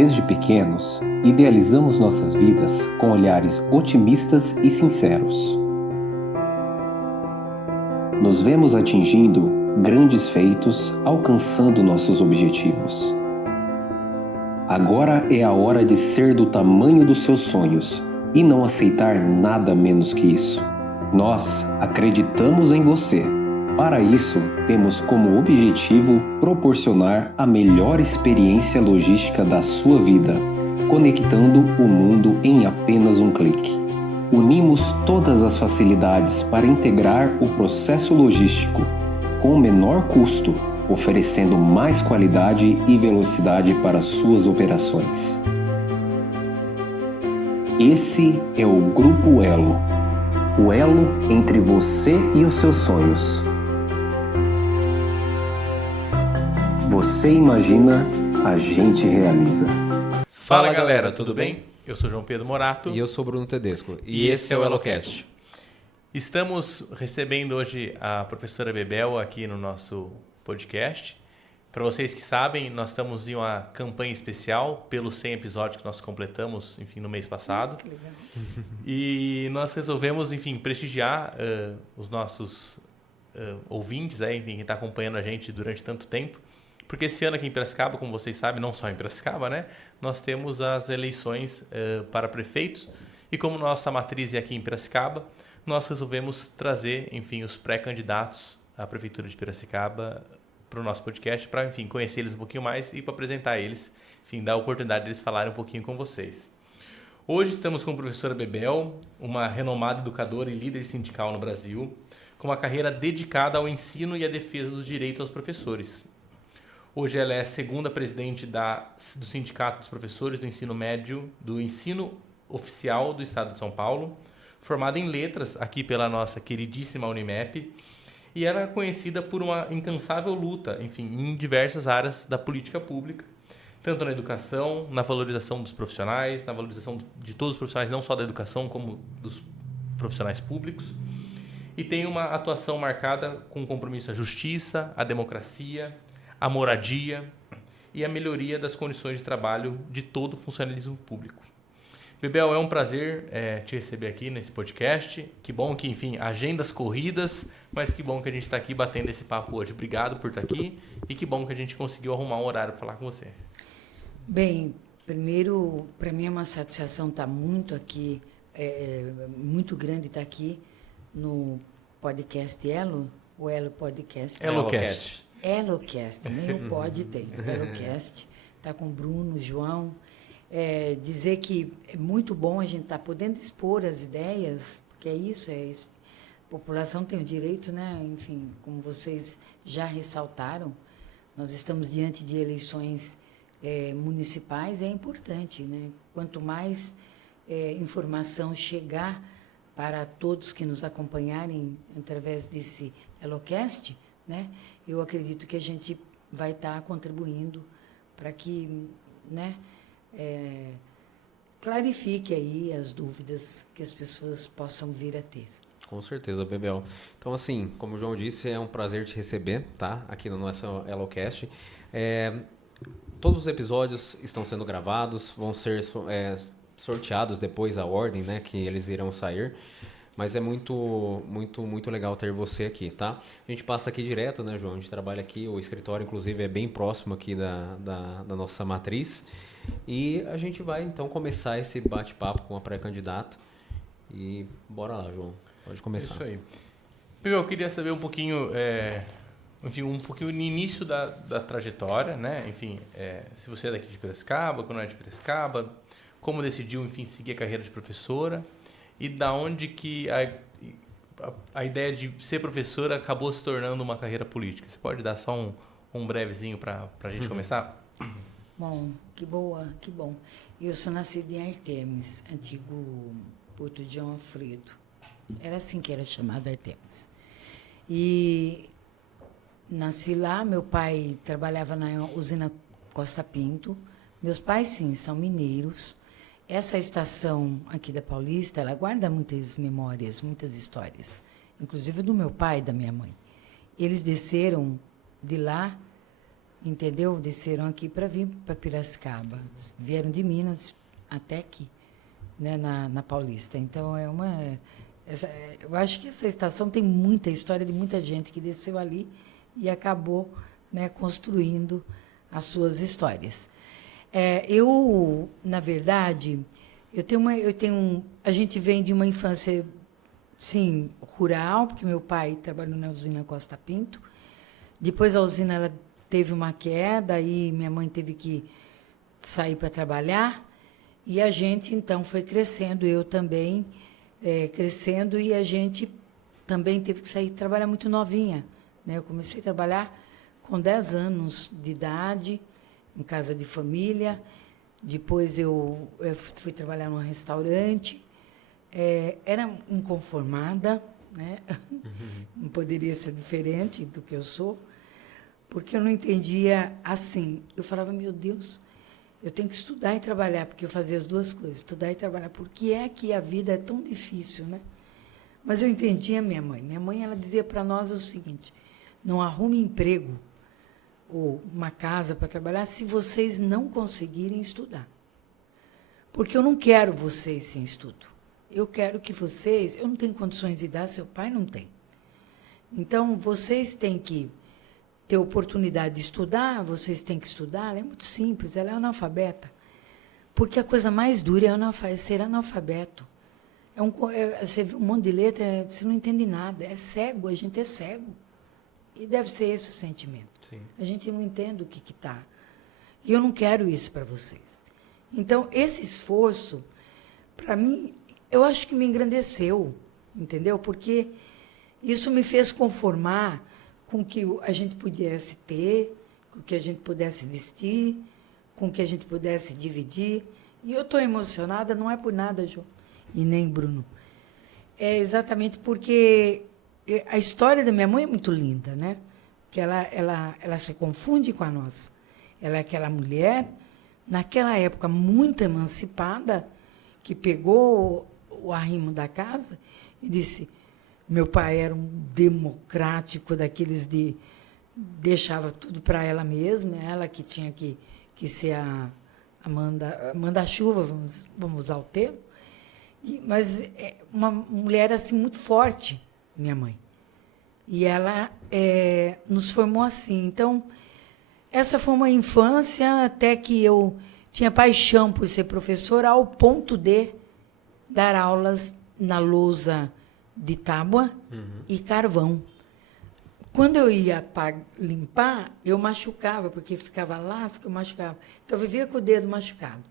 Desde pequenos, idealizamos nossas vidas com olhares otimistas e sinceros. Nos vemos atingindo grandes feitos, alcançando nossos objetivos. Agora é a hora de ser do tamanho dos seus sonhos e não aceitar nada menos que isso. Nós acreditamos em você. Para isso, temos como objetivo proporcionar a melhor experiência logística da sua vida, conectando o mundo em apenas um clique. Unimos todas as facilidades para integrar o processo logístico com o menor custo, oferecendo mais qualidade e velocidade para suas operações. Esse é o Grupo Elo, o elo entre você e os seus sonhos. Você imagina, a gente realiza. Fala galera, tudo bem? Eu sou João Pedro Morato. E eu sou Bruno Tedesco. E esse é o EloCast. Estamos recebendo hoje a professora Bebel aqui no nosso podcast. Para vocês que sabem, nós estamos em uma campanha especial pelos 100 episódios que nós completamos, enfim, no mês passado. Que legal. E nós resolvemos, enfim, prestigiar os nossos ouvintes, enfim, quem está acompanhando a gente durante tanto tempo. Porque esse ano aqui em Piracicaba, como vocês sabem, não só em Piracicaba, né? Nós temos as eleições para prefeitos. E como nossa matriz é aqui em Piracicaba, nós resolvemos trazer, enfim, os pré-candidatos à Prefeitura de Piracicaba para o nosso podcast, para, enfim, conhecer eles um pouquinho mais e para apresentar eles, enfim, dar a oportunidade deles falarem um pouquinho com vocês. Hoje estamos com a professora Bebel, uma renomada educadora e líder sindical no Brasil, com uma carreira dedicada ao ensino e à defesa dos direitos aos professores. Hoje ela é a segunda presidente do Sindicato dos Professores do Ensino Médio, do Ensino Oficial do Estado de São Paulo, formada em letras aqui pela nossa queridíssima Unimep, e era conhecida por uma incansável luta, enfim, em diversas áreas da política pública, tanto na educação, na valorização dos profissionais, na valorização de todos os profissionais, não só da educação, como dos profissionais públicos, e tem uma atuação marcada com compromisso à justiça, à democracia, a moradia e a melhoria das condições de trabalho de todo o funcionalismo público. Bebel, é um prazer te receber aqui nesse podcast. Que bom que, enfim, agendas corridas, mas que bom que a gente está aqui batendo esse papo hoje. Obrigado por estar aqui e que bom que a gente conseguiu arrumar um horário para falar com você. Bem, primeiro, para mim é uma satisfação estar muito aqui, muito grande estar aqui no podcast Elo, o Elo Podcast. EloCast. EloCast, nem o pod tem. EloCast, está com o Bruno, João. Dizer que é muito bom a gente estar podendo expor as ideias, porque é isso, a população tem o direito, né? Enfim, como vocês já ressaltaram, nós estamos diante de eleições municipais, é importante, né? Quanto mais informação chegar para todos que nos acompanharem através desse EloCast, né? Eu acredito que a gente vai estar contribuindo para que, né, clarifique aí as dúvidas que as pessoas possam vir a ter. Com certeza, Bebel. Então, assim, como o João disse, é um prazer te receber, tá? Aqui no nosso EloCast. Todos os episódios estão sendo gravados, vão ser sorteados depois a ordem, né, que eles irão sair. Mas é muito legal ter você aqui, tá? A gente passa aqui direto, né, João? A gente trabalha aqui, o escritório, inclusive, é bem próximo aqui da nossa matriz. E a gente vai, então, começar esse bate-papo com a pré-candidata. E bora lá, João. Pode começar. Isso aí. Eu queria saber um pouquinho, no início da trajetória, né? Enfim, se você é daqui de Piracicaba, quando é de Piracicaba, como decidiu, enfim, seguir a carreira de professora. E da onde que a ideia de ser professora acabou se tornando uma carreira política? Você pode dar só um brevezinho para a gente começar? Bom, que bom. Eu sou nascida em Artemis, antigo Porto de João Alfredo. Era assim que era chamado, Artemis. E nasci lá, meu pai trabalhava na usina Costa Pinto. Meus pais, sim, são mineiros. Essa estação aqui da Paulista, ela guarda muitas memórias, muitas histórias, inclusive do meu pai e da minha mãe. Eles desceram de lá entendeu? Desceram aqui para vir para Piracicaba. Vieram de Minas até aqui, né, na Paulista. Então, eu acho que essa estação tem muita história de muita gente que desceu ali e acabou, né, construindo as suas histórias. Na verdade, a gente vem de uma infância, sim, rural, porque meu pai trabalhou na usina Costa Pinto. Depois a usina ela teve uma queda e minha mãe teve que sair para trabalhar. E a gente, então, foi crescendo, eu também crescendo, e a gente também teve que sair trabalhar muito novinha, né? Eu comecei a trabalhar com 10 anos de idade, em casa de família. Depois eu fui trabalhar num restaurante. Era inconformada, né? Não poderia ser diferente do que eu sou, porque eu não entendia assim. Eu falava, meu Deus, eu tenho que estudar e trabalhar, porque eu fazia as duas coisas, estudar e trabalhar. Por que é que a vida é tão difícil, né? Mas eu entendia minha mãe. Minha mãe, ela dizia para nós o seguinte: não arrume emprego ou uma casa para trabalhar se vocês não conseguirem estudar. Porque eu não quero vocês sem estudo. Eu quero que vocês... Eu não tenho condições de dar, seu pai não tem. Então, vocês têm que ter oportunidade de estudar, vocês têm que estudar. Ela é muito simples, ela é analfabeta. Porque a coisa mais dura é ser analfabeto. Você vê um monte de letra, você não entende nada. É cego, a gente é cego. E deve ser esse o sentimento. Sim. A gente não entende o que está. E eu não quero isso para vocês. Então, esse esforço, para mim, eu acho que me engrandeceu, entendeu? Porque isso me fez conformar com o que a gente pudesse ter, com o que a gente pudesse vestir, com o que a gente pudesse dividir. E eu estou emocionada, não é por nada, João, e nem Bruno. É exatamente porque a história da minha mãe é muito linda, né? Que ela se confunde com a nossa. Ela é aquela mulher, naquela época, muito emancipada, que pegou o arrimo da casa e disse: meu pai era um democrático, daqueles de... deixava tudo para ela mesma, ela que tinha que ser a manda-chuva, vamos usar o termo. Mas uma mulher assim muito forte, minha mãe. E ela nos formou assim. Então, essa foi uma infância até que eu tinha paixão por ser professora, ao ponto de dar aulas na lousa de tábua e carvão. Quando eu ia limpar, eu machucava, porque ficava lasca, eu machucava. Então, eu vivia com o dedo machucado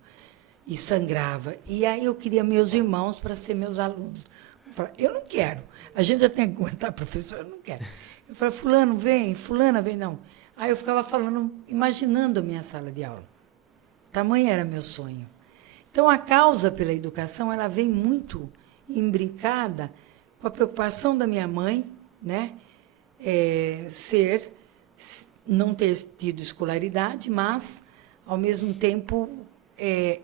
e sangrava. E aí eu queria meus irmãos para ser meus alunos. Eu falava, eu não quero. A gente já tem que aguentar, professor, eu não quero. Eu falava, fulano, vem, fulana, vem, não. Aí eu ficava falando, imaginando a minha sala de aula. Tamanho era meu sonho. Então, a causa pela educação, ela vem muito imbricada com a preocupação da minha mãe, né? Não ter tido escolaridade, mas, ao mesmo tempo,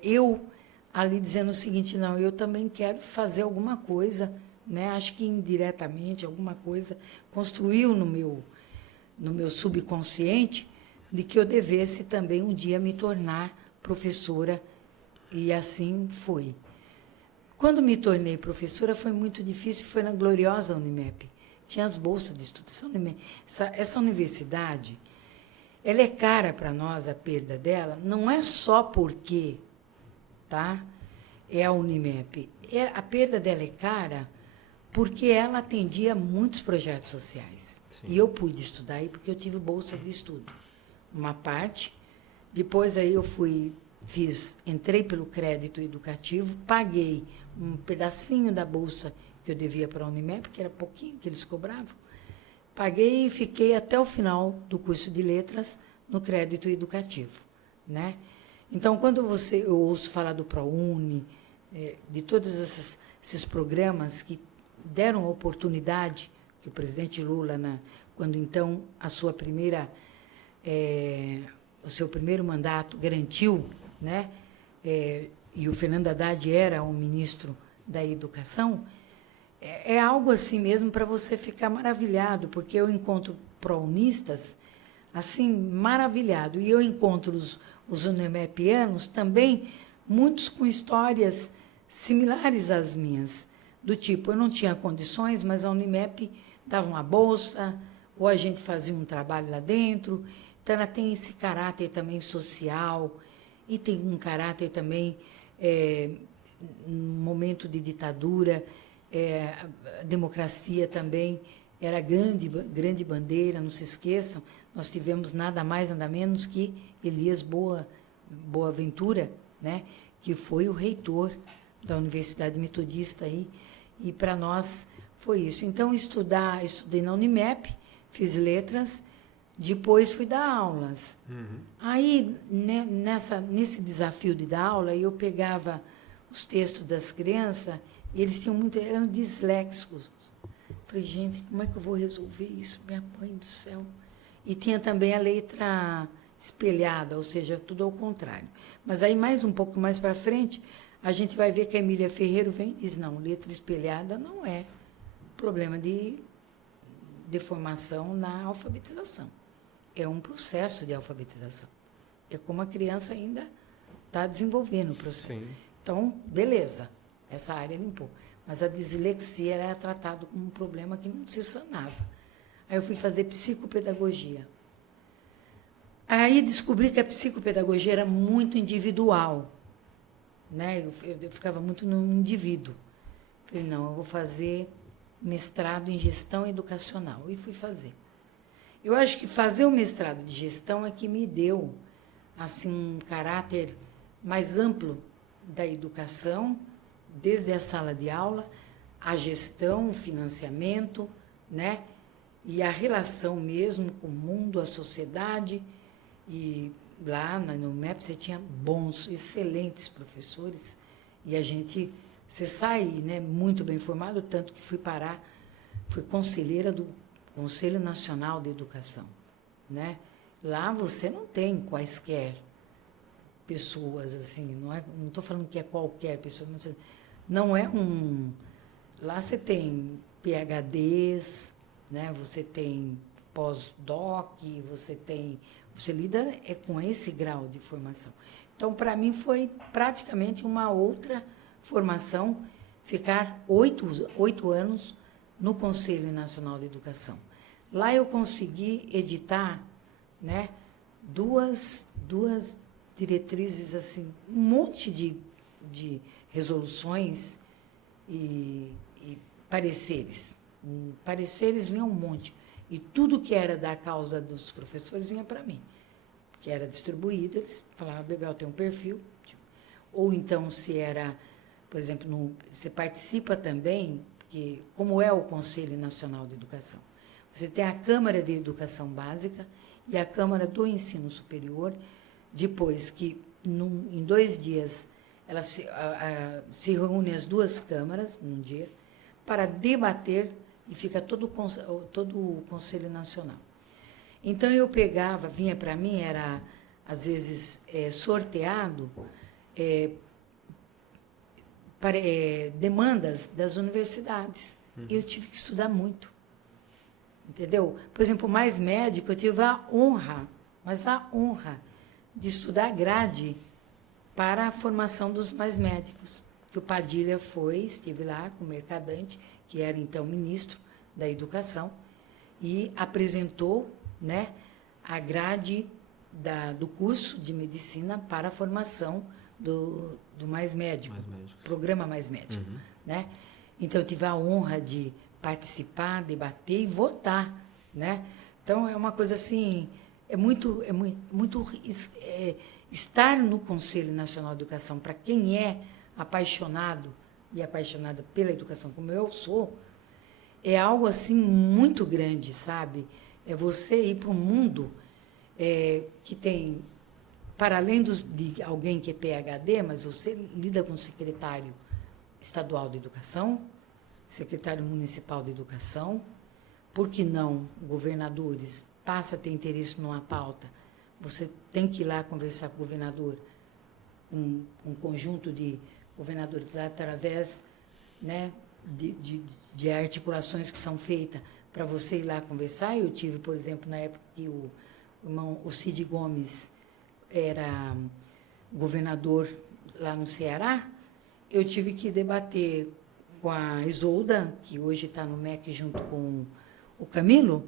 eu ali dizendo o seguinte: não, eu também quero fazer alguma coisa, né? Acho que indiretamente alguma coisa construiu no meu subconsciente de que eu devesse também um dia me tornar professora, e assim foi. Quando me tornei professora foi muito difícil, foi na gloriosa Unimep. Tinha as bolsas de estudo. Essa universidade, ela é cara para nós, a perda dela, não é só porque, tá? É a Unimep. A perda dela é cara porque ela atendia muitos projetos sociais. Sim. E eu pude estudar aí porque eu tive bolsa de estudo. Uma parte. Depois aí eu entrei pelo crédito educativo, paguei um pedacinho da bolsa que eu devia para a Unimep, que era pouquinho que eles cobravam. Paguei e fiquei até o final do curso de letras no crédito educativo, né? Então, quando eu ouço falar do ProUni, de todos esses programas que deram a oportunidade, que o presidente Lula, quando então o seu primeiro mandato garantiu, né? E o Fernando Haddad era o ministro da Educação, é algo assim mesmo para você ficar maravilhado, porque eu encontro prounistas assim, maravilhado. E eu encontro os unimepianos também, muitos com histórias similares às minhas. Do tipo, eu não tinha condições, mas a Unimep dava uma bolsa, ou a gente fazia um trabalho lá dentro. Então, ela tem esse caráter também social, e tem um caráter também, no momento de ditadura, a democracia também era grande bandeira, não se esqueçam. Nós tivemos nada mais, nada menos que Elias Boaventura, né, que foi o reitor da Universidade Metodista aí, e para nós foi isso. Então, estudei na Unimep, fiz letras, depois fui dar aulas. Aí, né, nesse desafio de dar aula, eu pegava os textos das crianças, e eles eram disléxicos. Falei, gente, como é que eu vou resolver isso? Minha mãe do céu. E tinha também a letra espelhada, ou seja, tudo ao contrário. Mas aí, um pouco mais para frente, a gente vai ver que a Emília Ferreiro vem e diz, não, letra espelhada não é problema de deformação na alfabetização. É um processo de alfabetização. É como a criança ainda está desenvolvendo o processo. Sim. Então, beleza, essa área limpou. Mas a dislexia era tratada como um problema que não se sanava. Aí eu fui fazer psicopedagogia. Aí descobri que a psicopedagogia era muito individual, né? Eu ficava muito no indivíduo. Falei, não, eu vou fazer mestrado em gestão educacional. E fui fazer. Eu acho que fazer o mestrado de gestão é que me deu assim, um caráter mais amplo da educação, desde a sala de aula, a gestão, o financiamento, né? E a relação mesmo com o mundo, a sociedade. E lá no MEP você tinha bons, excelentes professores, e você sai, né, muito bem formado, tanto que fui conselheira do Conselho Nacional de Educação, né? Lá você não tem quaisquer pessoas, assim, não estou falando que é qualquer pessoa, mas não é lá você tem PhDs, né? Você tem pós-doc, você lida com esse grau de formação. Então, para mim, foi praticamente uma outra formação, ficar 8 anos no Conselho Nacional de Educação. Lá eu consegui editar, né, duas diretrizes, assim, um monte de resoluções e pareceres. Pareceres vinham um monte. E tudo que era da causa dos professores vinha para mim. Que era distribuído, eles falavam, Bebel, tem um perfil. Ou então, se era, por exemplo, você participa também, porque como é o Conselho Nacional de Educação? Você tem a Câmara de Educação Básica e a Câmara do Ensino Superior, depois que, em 2 dias, se reúnem as 2 câmaras, num dia, para debater, e fica todo o Conselho Nacional. Então, eu vinha para mim, era, às vezes, sorteado demandas das universidades. E eu tive que estudar muito. Entendeu? Por exemplo, mais médico, eu tive a honra de estudar grade para a formação dos mais médicos. Que o Padilha esteve lá com o Mercadante, que era então ministro da Educação, e apresentou, né, a grade do curso de medicina para a formação do mais médico, programa mais médico. Né? Então, eu tive a honra de participar, debater e votar. Né? Então, é uma coisa assim, estar no Conselho Nacional de Educação, para quem é apaixonado e apaixonada pela educação, como eu sou, é algo assim muito grande, sabe? É você ir para um mundo que tem, para além de alguém que é PhD, mas você lida com o secretário estadual de educação, secretário municipal de educação, por que não governadores? Passa a ter interesse numa pauta, você tem que ir lá conversar com o governador, um conjunto de governadores através, né, de articulações que são feitas para você ir lá conversar. Eu tive, por exemplo, na época que o Cid Gomes era governador lá no Ceará, eu tive que debater com a Isolda, que hoje está no MEC junto com o Camilo,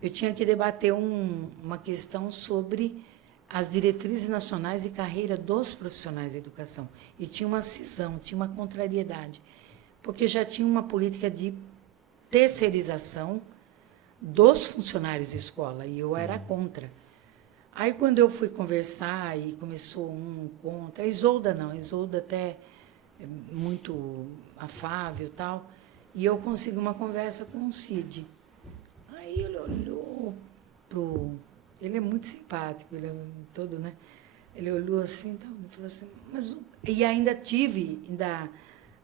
eu tinha que debater uma questão sobre as diretrizes nacionais de carreira dos profissionais da educação. E tinha uma cisão, tinha uma contrariedade, porque já tinha uma política de terceirização dos funcionários de escola, e eu era contra. Aí, quando eu fui conversar, e começou um contra, a Isolda não, a Isolda até é muito afável e tal, e eu consegui uma conversa com o Cid. Aí ele olhou pro... Ele é muito simpático, ele é todo, né? Ele olhou assim, então, e falou assim, mas... E ainda tive,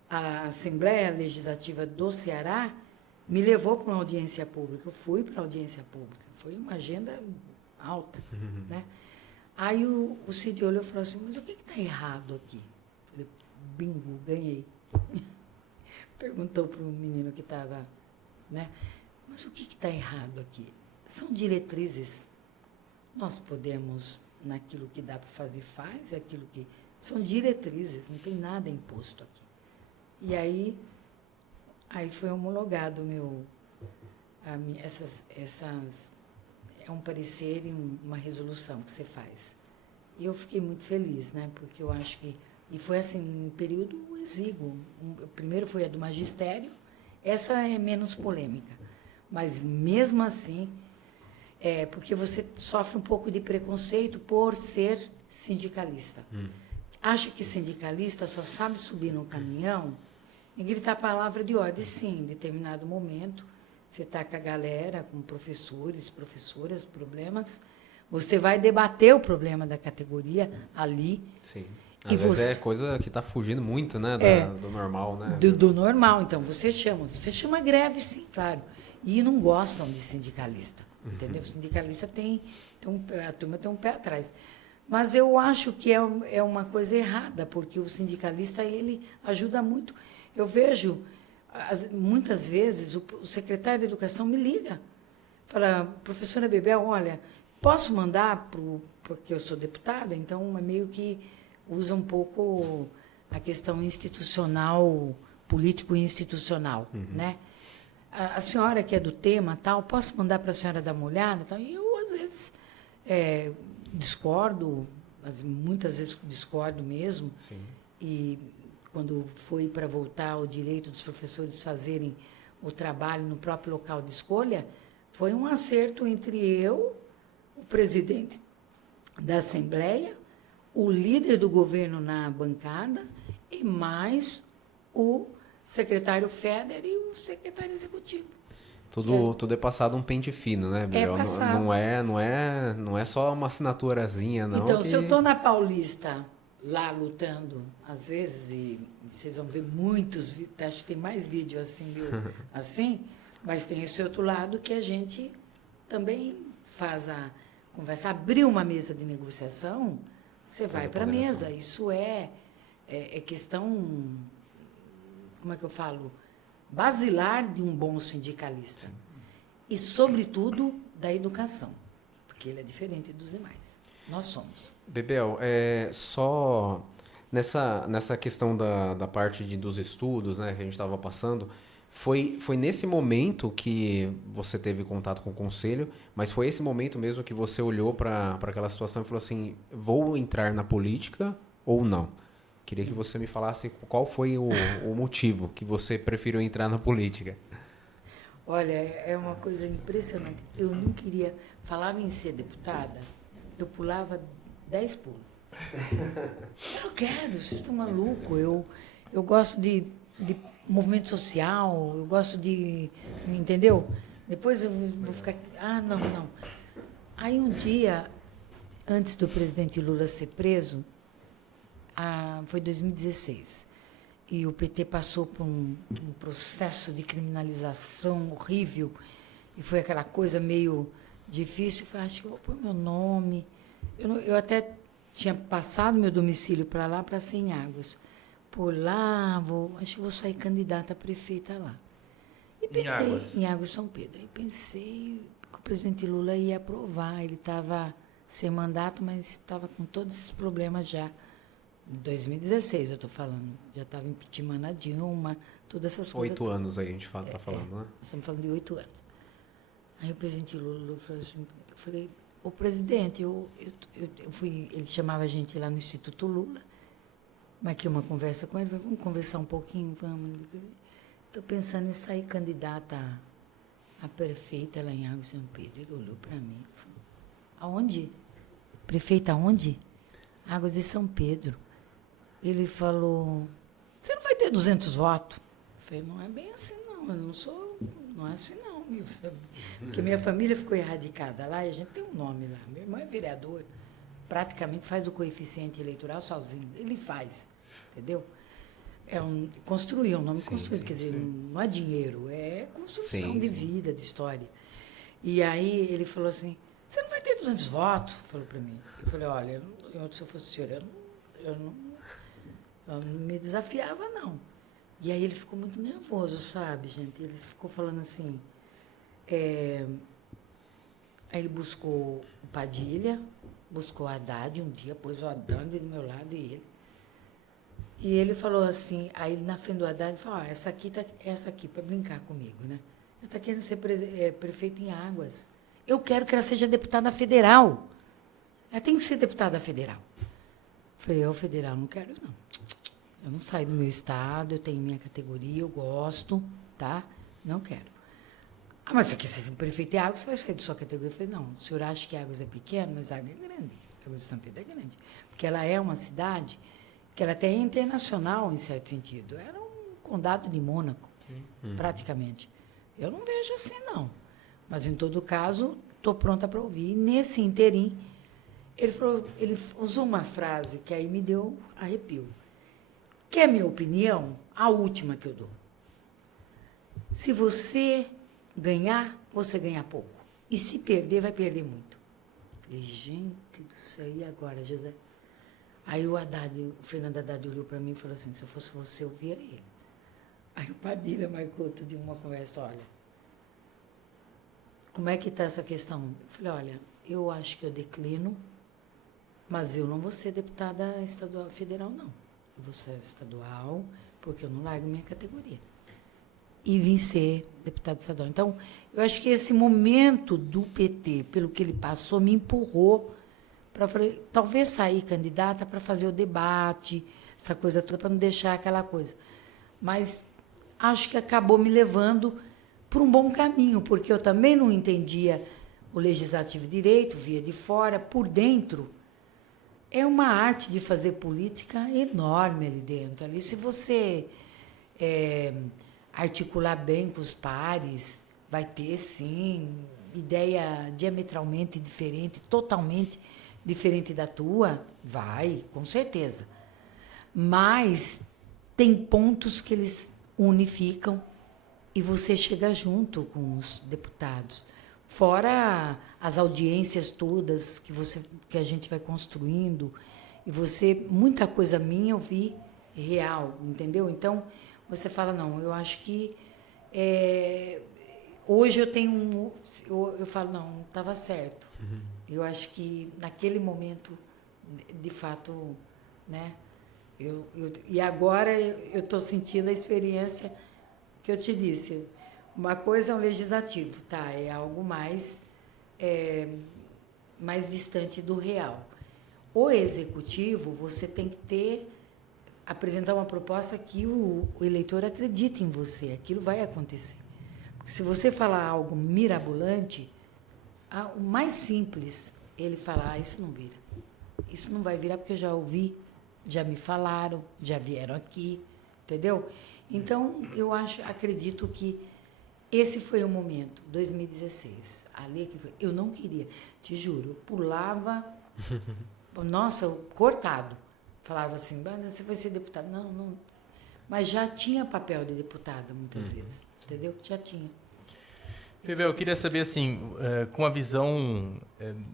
a Assembleia Legislativa do Ceará me levou para uma audiência pública. Eu fui para a audiência pública. Foi uma agenda alta, né? Aí o Cid olhou e falou assim, mas o que está errado aqui? Eu falei, bingo, ganhei. Perguntou para o menino que estava, né? Mas o que está errado aqui? São diretrizes. Nós podemos, naquilo que dá para fazer, faz, aquilo que... São diretrizes, não tem nada imposto aqui. E aí foi homologado é um parecer e uma resolução que você faz. E eu fiquei muito feliz, né? Porque eu acho que... E foi assim, um período exíguo. Primeiro foi a do magistério, essa é menos polêmica. Mas, mesmo assim, porque você sofre um pouco de preconceito por ser sindicalista. Acha que sindicalista só sabe subir no caminhão e gritar a palavra de ordem. Sim, em determinado momento, você está com a galera, com professores, professoras, problemas, você vai debater o problema da categoria ali. Sim. Às vezes é coisa que está fugindo muito, né, do normal, né? Do normal. Então, você chama greve, sim, claro. E não gostam de sindicalista, entendeu? O sindicalista a turma tem um pé atrás. Mas eu acho que é uma coisa errada, porque o sindicalista, ele ajuda muito. Eu vejo, muitas vezes, o secretário de Educação me liga, fala, professora Bebel, olha, posso mandar, porque eu sou deputada, então é meio que usa um pouco a questão institucional, político-institucional, né? A senhora que é do tema, tal, posso mandar para a senhora dar uma olhada? Tal? E eu, às vezes, discordo, muitas vezes discordo mesmo. Sim. E quando foi para voltar o direito dos professores fazerem o trabalho no próprio local de escolha, foi um acerto entre eu, o presidente da Assembleia, o líder do governo na bancada e mais o secretário Feder e o secretário executivo. Tudo é passado um pente fino, né, Bebel? Não é só uma assinaturazinha, não. Então, se eu estou na Paulista, lá lutando, às vezes, e vocês vão ver muitos vídeos, acho que tem mais vídeo assim, assim, mas tem esse outro lado que a gente também faz a conversa. Abrir uma mesa de negociação, você vai para a mesa. Isso é questão, como é que eu falo? Basilar de um bom sindicalista. Sim. E, sobretudo, da educação, porque ele é diferente dos demais. Nós somos. Bebel, só nessa questão da parte dos estudos, né, que a gente estava passando, foi nesse momento que você teve contato com o conselho, mas foi esse momento mesmo que você olhou para aquela situação e falou assim, vou entrar na política ou não? Queria que você me falasse qual foi o motivo que você preferiu entrar na política. Olha, é uma coisa impressionante. Eu não queria... Falava em ser deputada, eu pulava 10 pulos. Eu não quero, vocês estão malucos. Eu gosto de movimento social, eu gosto de... Entendeu? Depois eu vou ficar... não. Aí um dia, antes do presidente Lula ser preso, foi 2016, e o PT passou por um processo de criminalização horrível, e foi aquela coisa meio difícil. Eu falei, acho que eu vou pôr meu nome. Eu até tinha passado meu domicílio para lá, para Sem Águas. Por lá, acho que vou sair candidata a prefeita lá. E pensei, em Águas São Pedro. Aí pensei, que o presidente Lula ia aprovar. Ele estava sem mandato, mas estava com todos esses problemas já. Em 2016, eu estou falando. Já estava impeachment a Dilma, todas essas coisas. 8 anos aí a gente está falando, né? Nós estamos falando de 8 anos. Aí o presidente Lula falou assim, eu falei, ô presidente, eu fui, ele chamava a gente lá no Instituto Lula, marquei uma conversa com ele, falei, vamos conversar um pouquinho, vamos. Estou pensando em sair candidata a prefeita lá em Águas de São Pedro. Ele olhou para mim e falou, aonde? Prefeita aonde? Águas de São Pedro. Ele falou, você não vai ter 200 votos? Eu falei, não é bem assim não, eu não sou, não é assim não. Porque minha família ficou erradicada lá e a gente tem um nome lá. Meu irmão é vereador, praticamente faz o coeficiente eleitoral sozinho. Ele faz, entendeu? Construir, é um nome construído, quer dizer, não é dinheiro, é construção de vida, de história. E aí ele falou assim, você não vai ter 200 votos? Falou para mim. Eu falei, olha, se eu fosse senhor, eu não me desafiava, não. E aí ele ficou muito nervoso, sabe, gente? Ele ficou falando assim, aí ele buscou o Padilha, buscou o Haddad um dia, pôs o Haddad do meu lado e ele. E ele falou assim, aí na frente do Haddad, ele falou, essa aqui para brincar comigo, né? Ela está querendo ser prefeita em Águas. Eu quero que ela seja deputada federal. Ela tem que ser deputada federal. Eu falei, eu federal não quero, não. Eu não saio do meu estado, eu tenho minha categoria, eu gosto, tá? Não quero. Ah, mas você quer ser prefeito em Águas, você vai sair da sua categoria. Eu falei, não, o senhor acha que Águas é pequeno, mas Águas é grande. Águas de São Pedro é grande. Porque ela é uma cidade que ela até é internacional, em certo sentido. Era um condado de Mônaco, praticamente. Eu não vejo assim, não. Mas, em todo caso, estou pronta para ouvir. E, nesse interim, ele usou uma frase que aí me deu arrepio. Que é a minha opinião, a última que eu dou. Se você ganhar, você ganha pouco. E se perder, vai perder muito. Falei, gente do céu, e agora, José? Aí o Fernando Haddad olhou para mim e falou assim, se eu fosse você, eu via ele. Aí o Padilha marcou outro dia uma conversa, olha, como é que está essa questão? Eu falei, olha, eu acho que eu declino, mas eu não vou ser deputada estadual, federal, não. Eu vou ser estadual, porque eu não largo minha categoria. E vim ser deputada estadual. Então, eu acho que esse momento do PT, pelo que ele passou, me empurrou para talvez sair candidata para fazer o debate, essa coisa toda, para não deixar aquela coisa. Mas acho que acabou me levando por um bom caminho, porque eu também não entendia o legislativo direito, via de fora, por dentro. É uma arte de fazer política enorme ali dentro. Ali, se você articular bem com os pares, vai ter, sim, ideia diametralmente diferente, totalmente diferente da tua, vai, com certeza. Mas tem pontos que eles unificam e você chega junto com os deputados. Fora as audiências todas que a gente vai construindo. E muita coisa minha eu vi real, entendeu? Então, você fala, não, eu acho que hoje eu tenho eu falo, não estava certo. Eu acho que naquele momento, de fato, né? E agora eu estou sentindo a experiência que eu te disse. Uma coisa é um legislativo, tá? É algo mais distante do real. O executivo, você tem que apresentar uma proposta que o eleitor acredite em você. Aquilo vai acontecer. Porque se você falar algo mirabolante, o mais simples, ele falar, isso não vira. Isso não vai virar porque eu já ouvi, já me falaram, já vieram aqui, entendeu? Então, acredito que esse foi o momento, 2016. Ali que foi. Eu não queria, te juro, eu pulava, nossa, cortado. Falava assim, você vai ser deputada. Não, não. Mas já tinha papel de deputada, muitas vezes, entendeu? Já tinha. Bebel, eu queria saber, assim, com a visão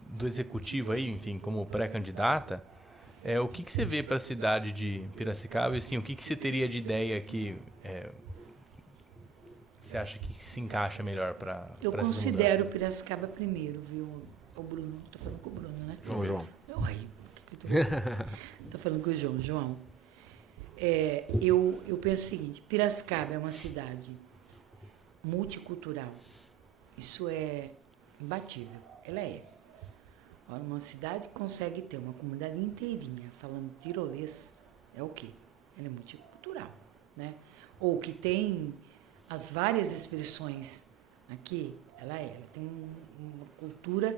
do executivo aí, enfim, como pré-candidata, o que você vê para a cidade de Piracicaba e, assim, o que você teria de ideia que você acha que se encaixa melhor para Eu considero Piracicaba primeiro, viu? O Bruno, tô falando com o Bruno, né? João. Oi, o que eu tô falando? Tô falando com o João. Eu penso o seguinte, Piracicaba é uma cidade multicultural. Isso é imbatível. Ela é. Uma cidade que consegue ter uma comunidade inteirinha falando tirolês, é o quê? Ela é multicultural, né? Ou que tem as várias expressões aqui, ela tem uma cultura,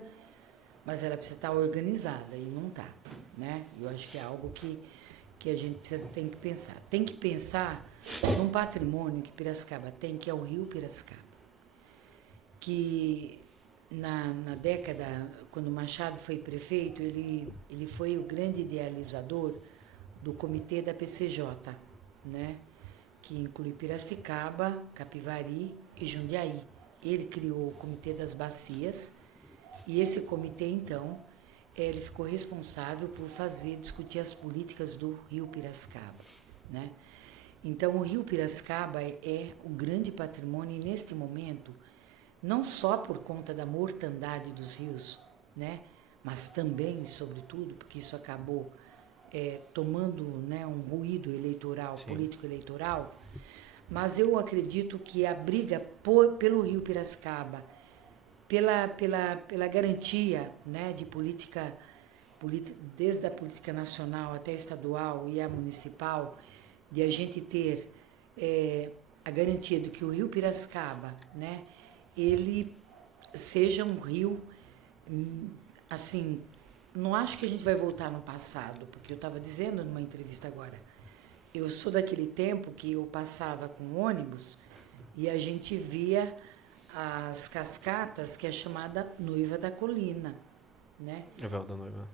mas ela precisa estar organizada e não está, né? Eu acho que é algo que a gente tem que pensar. Tem que pensar num patrimônio que Piracicaba tem, que é o Rio Piracicaba. Que na década, quando Machado foi prefeito, ele foi o grande idealizador do comitê da PCJ, né? Que inclui Piracicaba, Capivari e Jundiaí. Ele criou o Comitê das Bacias e esse comitê, então, ele ficou responsável por discutir as políticas do Rio Piracicaba, né? Então, o Rio Piracicaba é o grande patrimônio e, neste momento, não só por conta da mortandade dos rios, né? Mas também, sobretudo, porque isso acabou tomando, né, um ruído eleitoral, político-eleitoral, mas eu acredito que a briga pelo Rio Piracicaba, pela garantia, né, de política, desde a política nacional até a estadual e a municipal, de a gente ter a garantia de que o Rio Piracicaba, né, ele seja um rio, assim, não acho que a gente vai voltar no passado, porque eu estava dizendo numa entrevista agora, eu sou daquele tempo que eu passava com ônibus e a gente via as cascatas, que é chamada Noiva da Colina, né? É véu da noiva.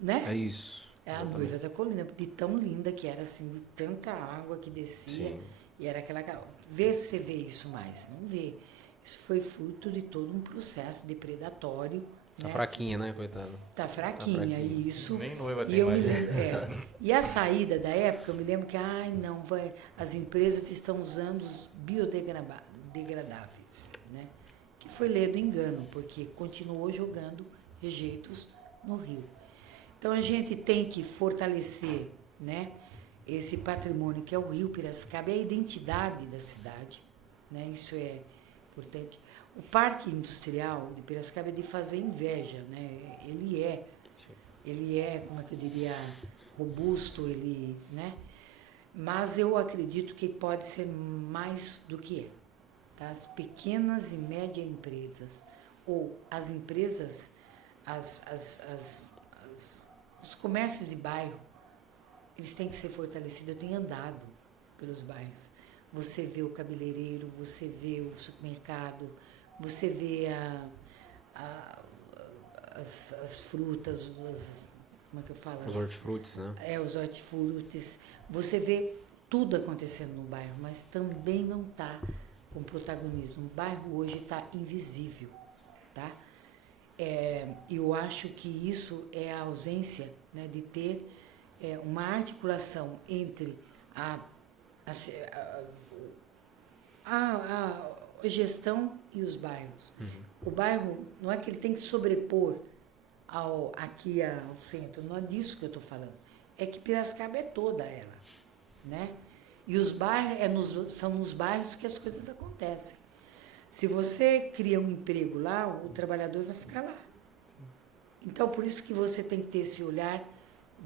Né? É isso. É a exatamente. Noiva da Colina, de tão linda que era, assim, de tanta água que descia. Sim. E era aquela... Vê se você vê isso mais, não vê. Isso foi fruto de todo um processo depredatório. Tá né? fraquinha, né, coitado? Tá fraquinha, e isso. Nem noiva E tem eu me mais. lembro, e a saída da época, eu me lembro que, as empresas estão usando os biodegradáveis, né? Que foi ledo engano, porque continuou jogando rejeitos no rio. Então a gente tem que fortalecer, né, esse patrimônio que é o Rio Piracicaba, é a identidade da cidade, né? Isso é importante. O Parque Industrial de Piracicaba é de fazer inveja, né? Ele é, como é que eu diria, robusto, né? Mas eu acredito que pode ser mais do que é. Tá? As pequenas e médias empresas, ou as empresas, os comércios de bairro, eles têm que ser fortalecidos. Eu tenho andado pelos bairros. Você vê o cabeleireiro, você vê o supermercado, você vê as frutas, como é que eu falo? Os hortifrutis, né? Os hortifrutis. Você vê tudo acontecendo no bairro, mas também não está com protagonismo. O bairro hoje está invisível, tá? Eu acho que isso é a ausência, né, de ter uma articulação entre a gestão e os bairros. O bairro não é que ele tem que sobrepor aqui ao centro, não é disso que eu estou falando. É que Piracicaba é toda ela, né? E os bairros são nos bairros que as coisas acontecem. Se você cria um emprego lá, o trabalhador vai ficar lá. Então, por isso que você tem que ter esse olhar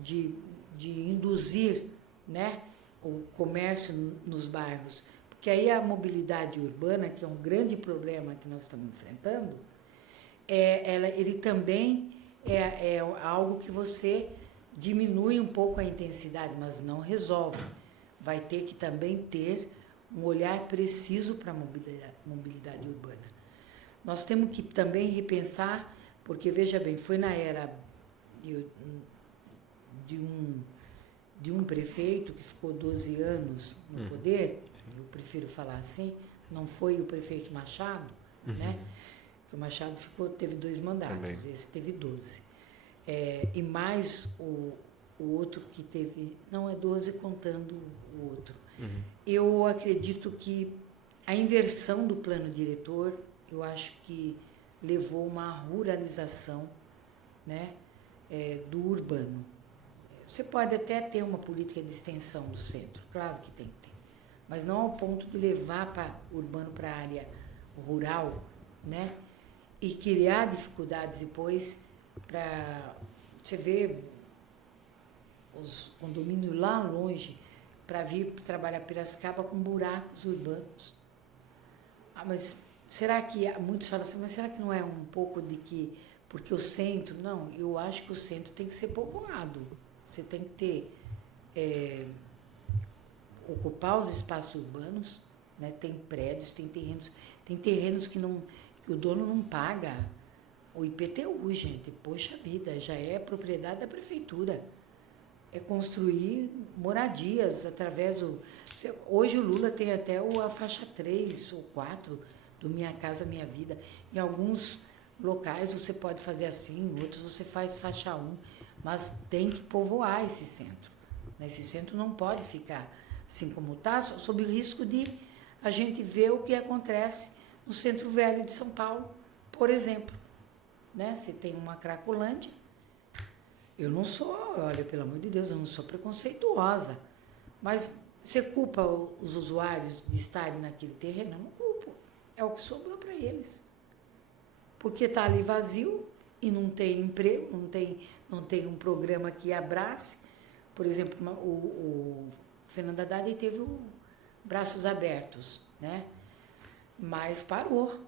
de induzir, né, o comércio nos bairros. Porque aí a mobilidade urbana, que é um grande problema que nós estamos enfrentando, ele também é algo que você diminui um pouco a intensidade, mas não resolve. Vai ter que também ter um olhar preciso para a mobilidade urbana. Nós temos que também repensar, porque, veja bem, foi na era de um prefeito que ficou 12 anos no poder, eu prefiro falar assim, não foi o prefeito Machado, né? Porque o Machado teve 2 mandatos, também. Esse teve 12. E mais o outro que teve... Não, é 12 contando o outro. Eu acredito que A inversão do plano diretor, eu acho que levou uma ruralização, né, do urbano. Você pode até ter uma política de extensão do centro, claro que tem que ter, mas não ao ponto de levar para urbano para a área rural, né, e criar dificuldades depois para você ver os condomínios lá longe para vir trabalhar Piracicaba com buracos urbanos. Mas será que, muitos falam assim, mas será que não é um pouco de que, porque o centro, não, eu acho que o centro tem que ser povoado, você tem que ter, ocupar os espaços urbanos, né? Tem prédios, tem terrenos que o dono não paga o IPTU, gente, poxa vida, já é propriedade da prefeitura. É construir moradias através do... Hoje o Lula tem até a faixa 3 ou 4 do Minha Casa Minha Vida. Em alguns locais você pode fazer assim, em outros você faz faixa 1, mas tem que povoar esse centro. Esse centro não pode ficar assim como está, sob o risco de a gente ver o que acontece no Centro Velho de São Paulo, por exemplo. Né? Você tem uma Cracolândia. Eu não sou, olha, pelo amor de Deus, eu não sou preconceituosa, mas você culpa os usuários de estarem naquele terreno? Eu não culpo, é o que sobrou para eles. Porque está ali vazio e não tem emprego, não tem um programa que abrace. Por exemplo, o Fernando Haddad teve o Braços Abertos, né? Mas parou.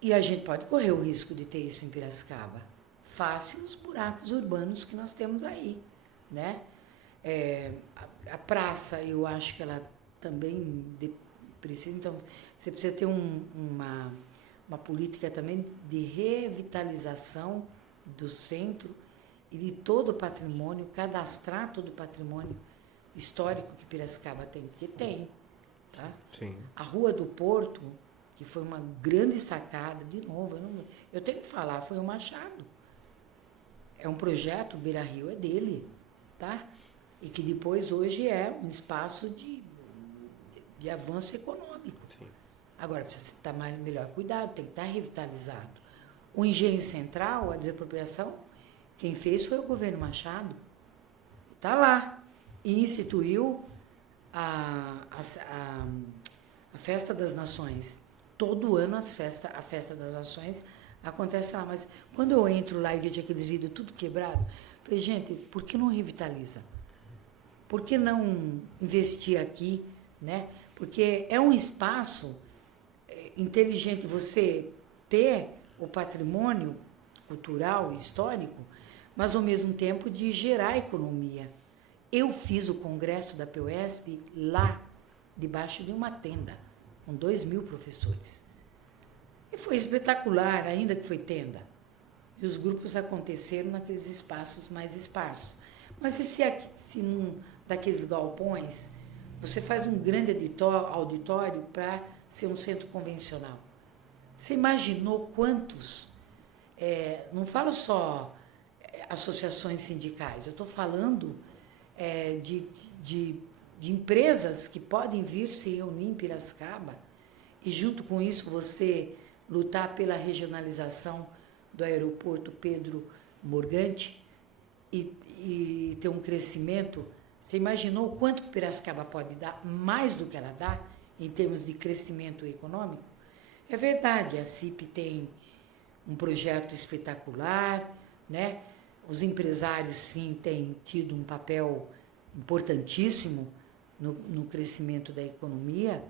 E a gente pode correr o risco de ter isso em Piracicaba. Face os buracos urbanos que nós temos aí, né? A praça, eu acho que ela também precisa, então, você precisa ter uma política também de revitalização do centro e de todo o patrimônio, cadastrar todo o patrimônio histórico que Piracicaba tem, porque tem, tá? Sim. A Rua do Porto, que foi uma grande sacada, de novo, eu tenho que falar, foi o Machado. É um projeto, o Beira Rio é dele, tá? E que depois hoje é um espaço de avanço econômico. Sim. Agora, precisa estar melhor cuidado, tem que estar revitalizado. O Engenho Central, a desapropriação, quem fez foi o governo Machado. Está lá. E instituiu a Festa das Nações. Todo ano a Festa das Nações acontece lá, mas quando eu entro lá e vejo aqueles vidros tudo quebrado, falei, gente, por que não revitaliza? Por que não investir aqui, né? Porque é um espaço inteligente você ter o patrimônio cultural e histórico, mas ao mesmo tempo de gerar economia. Eu fiz o congresso da PUESP lá, debaixo de uma tenda, com 2.000 professores. E foi espetacular, ainda que foi tenda. E os grupos aconteceram naqueles espaços mais esparsos. Mas se num daqueles galpões, você faz um grande auditório para ser um centro convencional. Você imaginou quantos, não falo só associações sindicais, eu estou falando de empresas que podem vir se reunir em Piracicaba e junto com isso você lutar pela regionalização do aeroporto Pedro Morgante e ter um crescimento. Você imaginou o quanto que Piracicaba pode dar, mais do que ela dá, em termos de crescimento econômico? É verdade, a CIP tem um projeto espetacular, né? Os empresários, sim, têm tido um papel importantíssimo no crescimento da economia,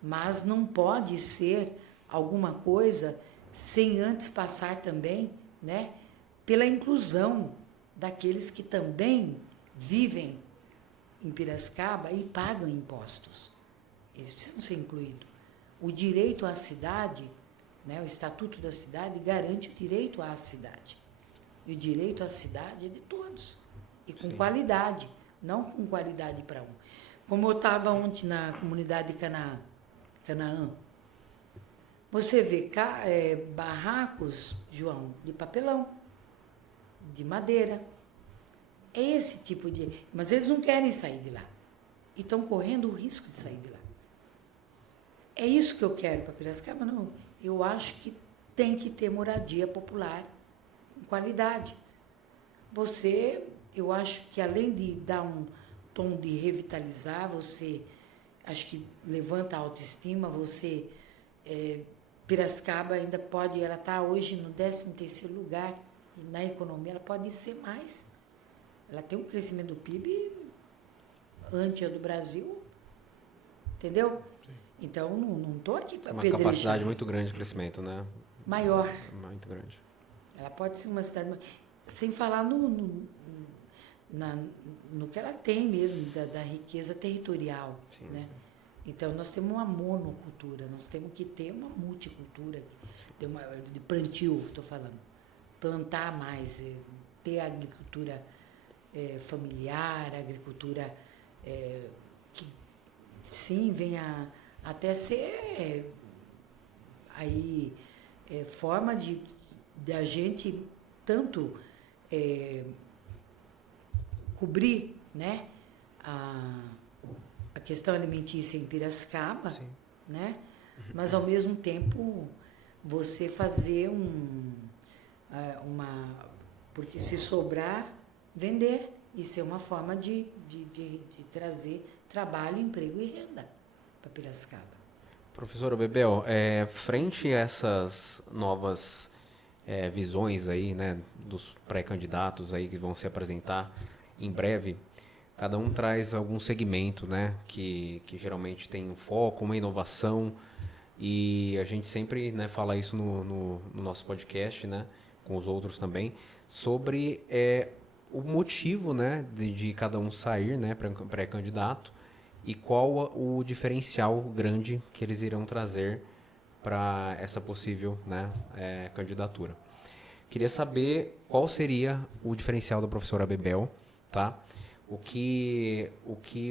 mas não pode ser alguma coisa sem antes passar também, né, pela inclusão daqueles que também vivem em Piracicaba e pagam impostos. Eles precisam ser incluídos. O direito à cidade, né, o Estatuto da Cidade garante o direito à cidade. E o direito à cidade é de todos. E com Sim. qualidade, não com qualidade para um. Como eu estava ontem na comunidade de Canaã, você vê barracos, João, de papelão, de madeira. É esse tipo de... Mas eles não querem sair de lá. E estão correndo o risco de sair de lá. é isso que eu quero para Piracicaba? Não, eu acho que tem que ter moradia popular com qualidade. Eu acho que além de dar um tom de revitalizar, você, acho que levanta a autoestima, Piracicaba ainda pode, ela está hoje no 13º lugar na economia, ela pode ser mais. Ela tem um crescimento do PIB ante a do Brasil, entendeu? Sim. Então, não estou aqui para apedrejar. Uma capacidade muito grande de crescimento, né? Maior. Muito grande. Ela pode ser uma cidade... Sem falar no que ela tem mesmo, da riqueza territorial, sim, né? Então, nós temos uma monocultura, nós temos que ter uma multicultura, de plantio, estou falando. Plantar mais, ter agricultura familiar, agricultura que, sim, venha até ser forma de a gente tanto cobrir, né, a questão alimentícia em Piracicaba, sim, né, mas ao mesmo tempo você fazer porque se sobrar, vender e ser uma forma de trazer trabalho, emprego e renda para Piracicaba. Professora Bebel, frente a essas novas visões aí, né, dos pré-candidatos aí que vão se apresentar em breve, cada um traz algum segmento, né, que geralmente tem um foco, uma inovação, e a gente sempre, né, fala isso no nosso podcast, né, com os outros também, sobre o motivo, né, de cada um sair, né, pré-candidato, e qual o diferencial grande que eles irão trazer para essa possível, né, candidatura. Queria saber qual seria o diferencial da professora Bebel, tá? O que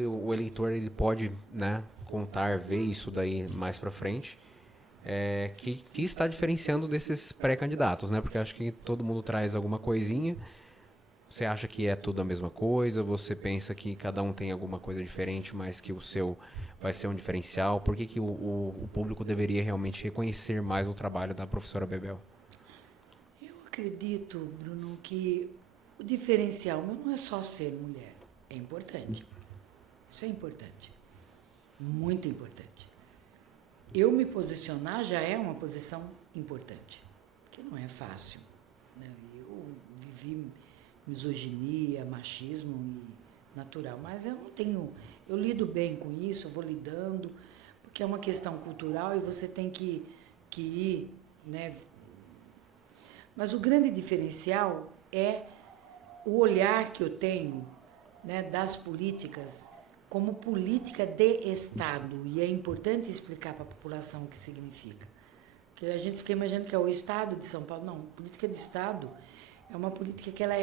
o eleitor ele pode, né, contar, ver isso daí mais para frente, que está diferenciando desses pré-candidatos, né? Porque acho que todo mundo traz alguma coisinha. Você acha que é tudo a mesma coisa? Você pensa que cada um tem alguma coisa diferente, mas que o seu vai ser um diferencial? Por que o público deveria realmente reconhecer mais o trabalho da professora Bebel? Eu acredito, Bruno, que o diferencial não é só ser mulher. É importante. Isso é importante. Muito importante. Eu me posicionar já é uma posição importante, que não é fácil, né? Eu vivi misoginia, machismo e natural, mas eu lido bem com isso, eu vou lidando, porque é uma questão cultural e você tem que ir, né? Mas o grande diferencial é o olhar que eu tenho, né, das políticas como política de Estado, e é importante explicar para a população o que significa. Porque a gente fica imaginando que é o Estado de São Paulo. Não, política de Estado é uma política que ela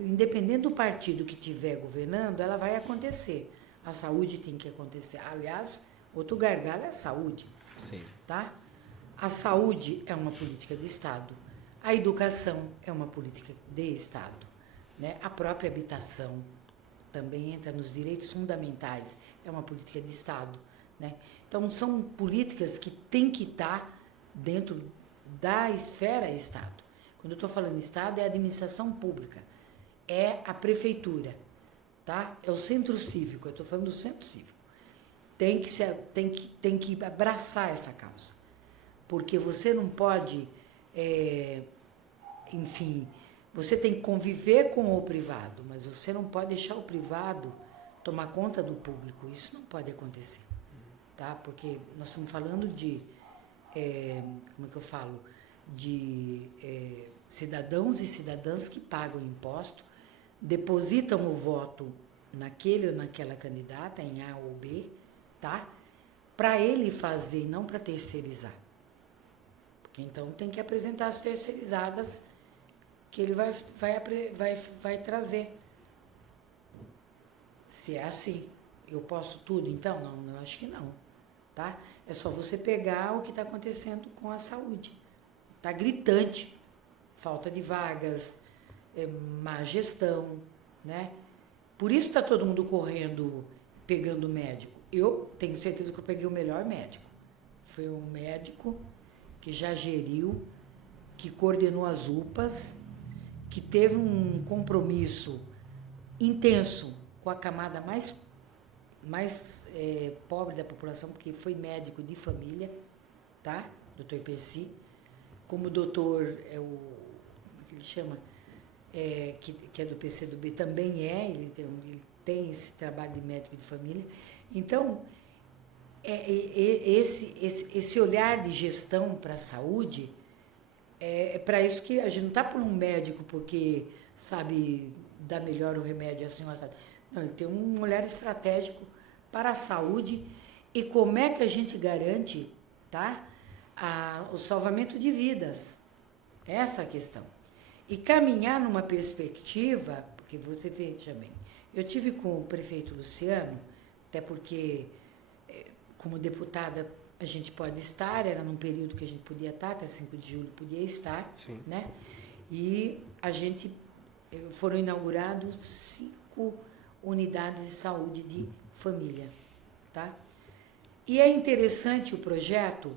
independente do partido que estiver governando, ela vai acontecer. A saúde tem que acontecer. Aliás, outro gargalo é a saúde. Sim. Tá? A saúde é uma política de Estado. A educação é uma política de Estado, né? A própria habitação também entra nos direitos fundamentais, é uma política de Estado, né? Então, são políticas que têm que estar dentro da esfera Estado. Quando eu estou falando Estado, é a administração pública, é a prefeitura, tá? É o centro cívico, eu estou falando do centro cívico. Tem que abraçar essa causa, porque você não pode, enfim, você tem que conviver com o privado, mas você não pode deixar o privado tomar conta do público. Isso não pode acontecer, tá? Porque nós estamos falando de, como é que eu falo, de cidadãos e cidadãs que pagam imposto, depositam o voto naquele ou naquela candidata, em A ou B, tá? Para ele fazer, não para terceirizar. Porque então tem que apresentar as terceirizadas que ele vai trazer. Se é assim, eu posso tudo? Então, não, eu acho que não, tá? É só você pegar o que está acontecendo com a saúde. Está gritante. Falta de vagas, má gestão, né? Por isso está todo mundo correndo pegando médico. Eu tenho certeza que eu peguei o melhor médico. Foi um médico que já geriu, que coordenou as UPAs, que teve um compromisso intenso com a camada mais pobre da população, porque foi médico de família, tá? Dr. Percy. Como o doutor, como é que ele chama? Que é do PCdoB, também ele tem esse trabalho de médico de família. Então, esse olhar de gestão para a saúde, é para isso que a gente não está por um médico porque sabe dar melhor o remédio assim, não, ele tem um olhar estratégico para a saúde e como é que a gente garante, tá, o salvamento de vidas. Essa é a questão. E caminhar numa perspectiva, porque você veja bem, eu tive com o prefeito Luciano, até porque, como deputada, a gente pode estar, era num período que a gente podia estar, até 5 de julho podia estar, Sim. né? E foram inaugurados 5 unidades de saúde de família, tá? E é interessante o projeto,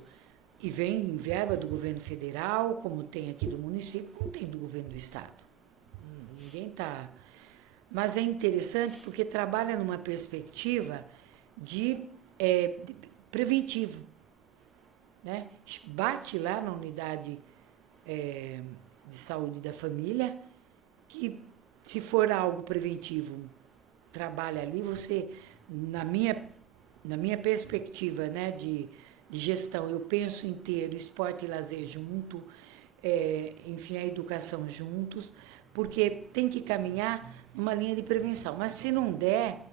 e vem em verba do governo federal, como tem aqui do município, como tem do governo do estado. Ninguém está... Mas é interessante porque trabalha numa perspectiva de preventivo. Né? Bate lá na unidade de saúde da família, que se for algo preventivo, trabalha ali, você, na minha perspectiva, né, de gestão, eu penso em ter o esporte e lazer junto, enfim, a educação juntos, porque tem que caminhar numa linha de prevenção. Mas se não der,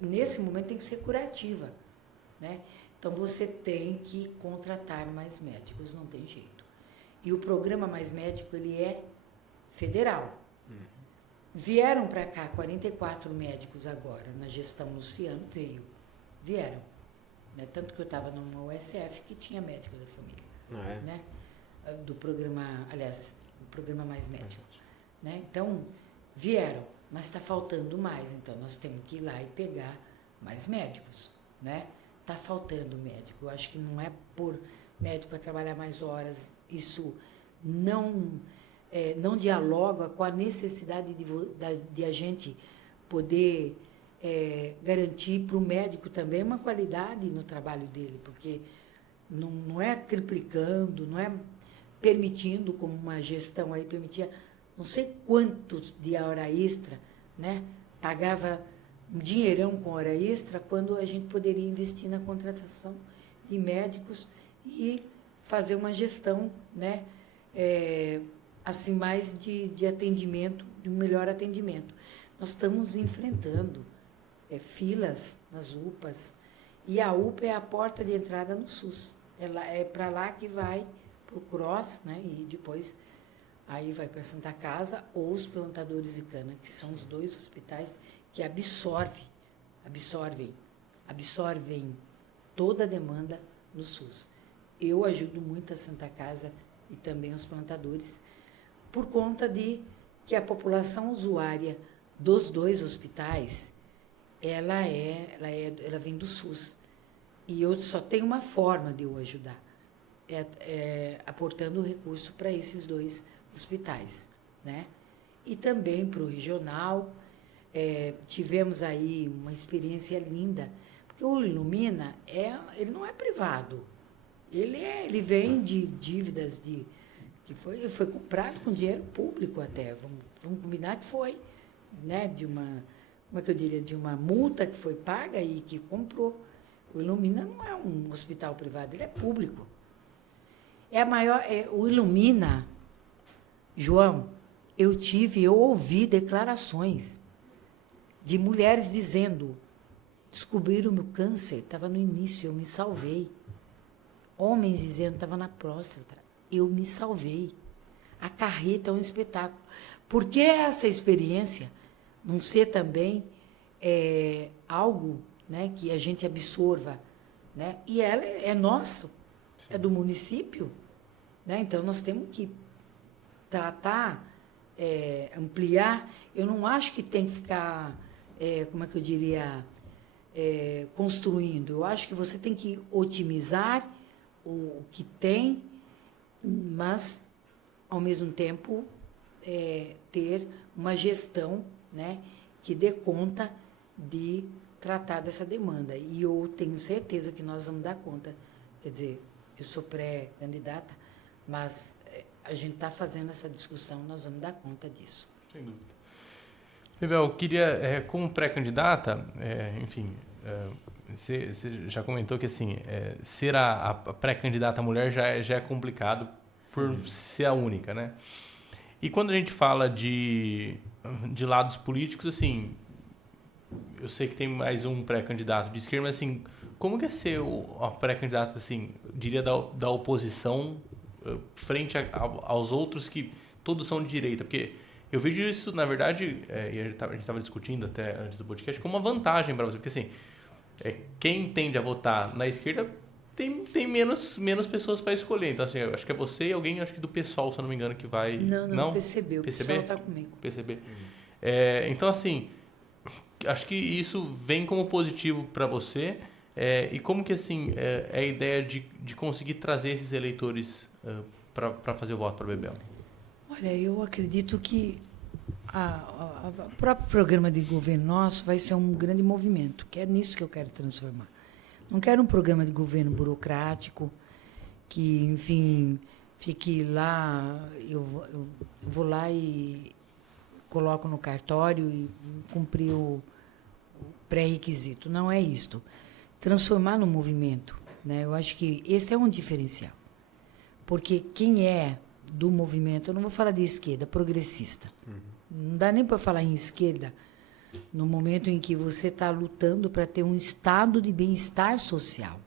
nesse momento tem que ser curativa, né? Então você tem que contratar mais médicos, não tem jeito. E o programa Mais Médico, ele é federal. Vieram para cá 44 médicos agora, na gestão Luciano, vieram. Né? Tanto que eu estava numa USF que tinha médico da família. Né? Do programa, aliás, do programa Mais Médico. Né? Então, vieram, mas está faltando mais. Então, nós temos que ir lá e pegar mais médicos. Né? Está faltando médico. Eu acho que não é por médico para trabalhar mais horas. Isso não dialoga com a necessidade de a gente poder garantir para o médico também uma qualidade no trabalho dele, porque não é triplicando, não é permitindo, como uma gestão aí permitia, não sei quantos de hora extra, né? Pagava um dinheirão com hora extra, quando a gente poderia investir na contratação de médicos e fazer uma gestão, né? Assim, mais de atendimento, de um melhor atendimento. Nós estamos enfrentando filas nas UPAs, e a UPA é a porta de entrada no SUS. É para lá que vai, para o CROSS, né? E depois aí vai para a Santa Casa ou os plantadores de cana, que são os 2 hospitais que absorvem toda a demanda no SUS. Eu ajudo muito a Santa Casa e também os plantadores, por conta de que a população usuária dos 2 hospitais, ela vem do SUS. E eu só tenho uma forma de eu ajudar, aportando recurso para esses 2 hospitais. Né? E também para o regional, tivemos aí uma experiência linda, porque o Ilumina, ele não é privado, ele vem de dívidas que foi comprado com dinheiro público até, vamos combinar que foi, né, de uma multa que foi paga e que comprou. O Ilumina não é um hospital privado, ele é público. O Ilumina, João, eu ouvi declarações de mulheres dizendo, descobriram o meu câncer, estava no início, eu me salvei. Homens dizendo, estava na próstata, eu me salvei. A carreta é um espetáculo. Por que essa experiência não ser também algo, né, que a gente absorva? Né? E ela é nossa, é do município. Né? Então, nós temos que tratar, ampliar. Eu não acho que tem que ficar, como é que eu diria, construindo. Eu acho que você tem que otimizar o que tem, mas, ao mesmo tempo, ter uma gestão, né, que dê conta de tratar dessa demanda. E eu tenho certeza que nós vamos dar conta. Quer dizer, eu sou pré-candidata, mas a gente está fazendo essa discussão, nós vamos dar conta disso. Sem dúvida. Bebel, eu queria, como pré-candidata, enfim, você já comentou que assim, ser a pré-candidata mulher já é complicado por ser a única, né? E quando a gente fala de lados políticos, assim, eu sei que tem mais um pré-candidato de esquerda, mas assim, como que é ser a pré-candidata, assim, diria da oposição frente aos outros que todos são de direita? Porque eu vejo isso, na verdade, e a gente estava discutindo até antes do podcast, como uma vantagem para você, porque assim, quem tende a votar na esquerda tem menos pessoas para escolher. Então, assim, eu acho que é você e alguém, acho que do PSOL, se eu não me engano, que vai... Não, PCB, o PSOL está comigo. PCB. Então, assim, acho que isso vem como positivo para você. E como que, assim, é a ideia de conseguir trazer esses eleitores para fazer o voto para Bebel? Olha, eu acredito que o próprio programa de governo nosso vai ser um grande movimento, que é nisso que eu quero transformar. Não quero um programa de governo burocrático, que, enfim, fique lá, eu vou lá e coloco no cartório e cumprir o pré-requisito. Não é isto. Transformar no movimento, né? Eu acho que esse é um diferencial. Porque quem é do movimento, eu não vou falar de esquerda, progressista. Não dá nem para falar em esquerda no momento em que você está lutando para ter um estado de bem-estar social.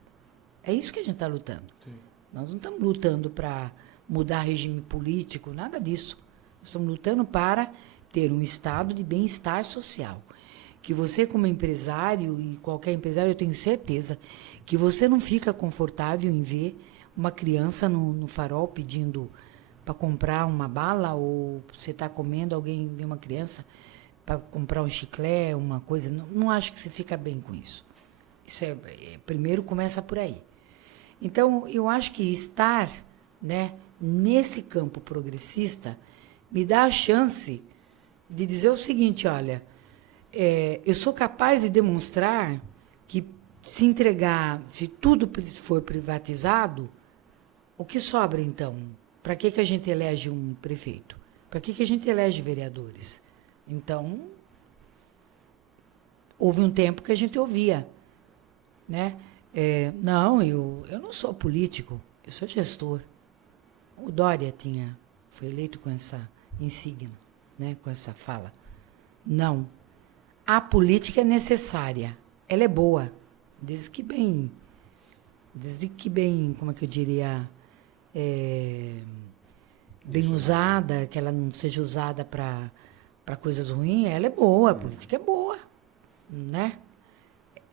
É isso que a gente está lutando. Sim. Nós não estamos lutando para mudar regime político, nada disso. Nós estamos lutando para ter um estado de bem-estar social. Que você, como empresário, e qualquer empresário, eu tenho certeza, que você não fica confortável em ver uma criança no farol pedindo para comprar uma bala, ou você está comendo, alguém vê uma criança para comprar um chiclete, uma coisa. Não acho que você fica bem com isso. Isso primeiro começa por aí. Então, eu acho que estar, né, nesse campo progressista me dá a chance de dizer o seguinte, olha, eu sou capaz de demonstrar que se entregar, se tudo for privatizado, o que sobra então? Para que a gente elege um prefeito? Para que a gente elege vereadores? Então, houve um tempo que a gente ouvia, né? Não, eu não sou político, eu sou gestor. O Dória foi eleito com essa insígnia, né? Com essa fala. Não. A política é necessária, ela é boa, desde que bem, como é que eu diria, bem usada, que ela não seja usada para coisas ruins, ela é boa, a política é boa, né?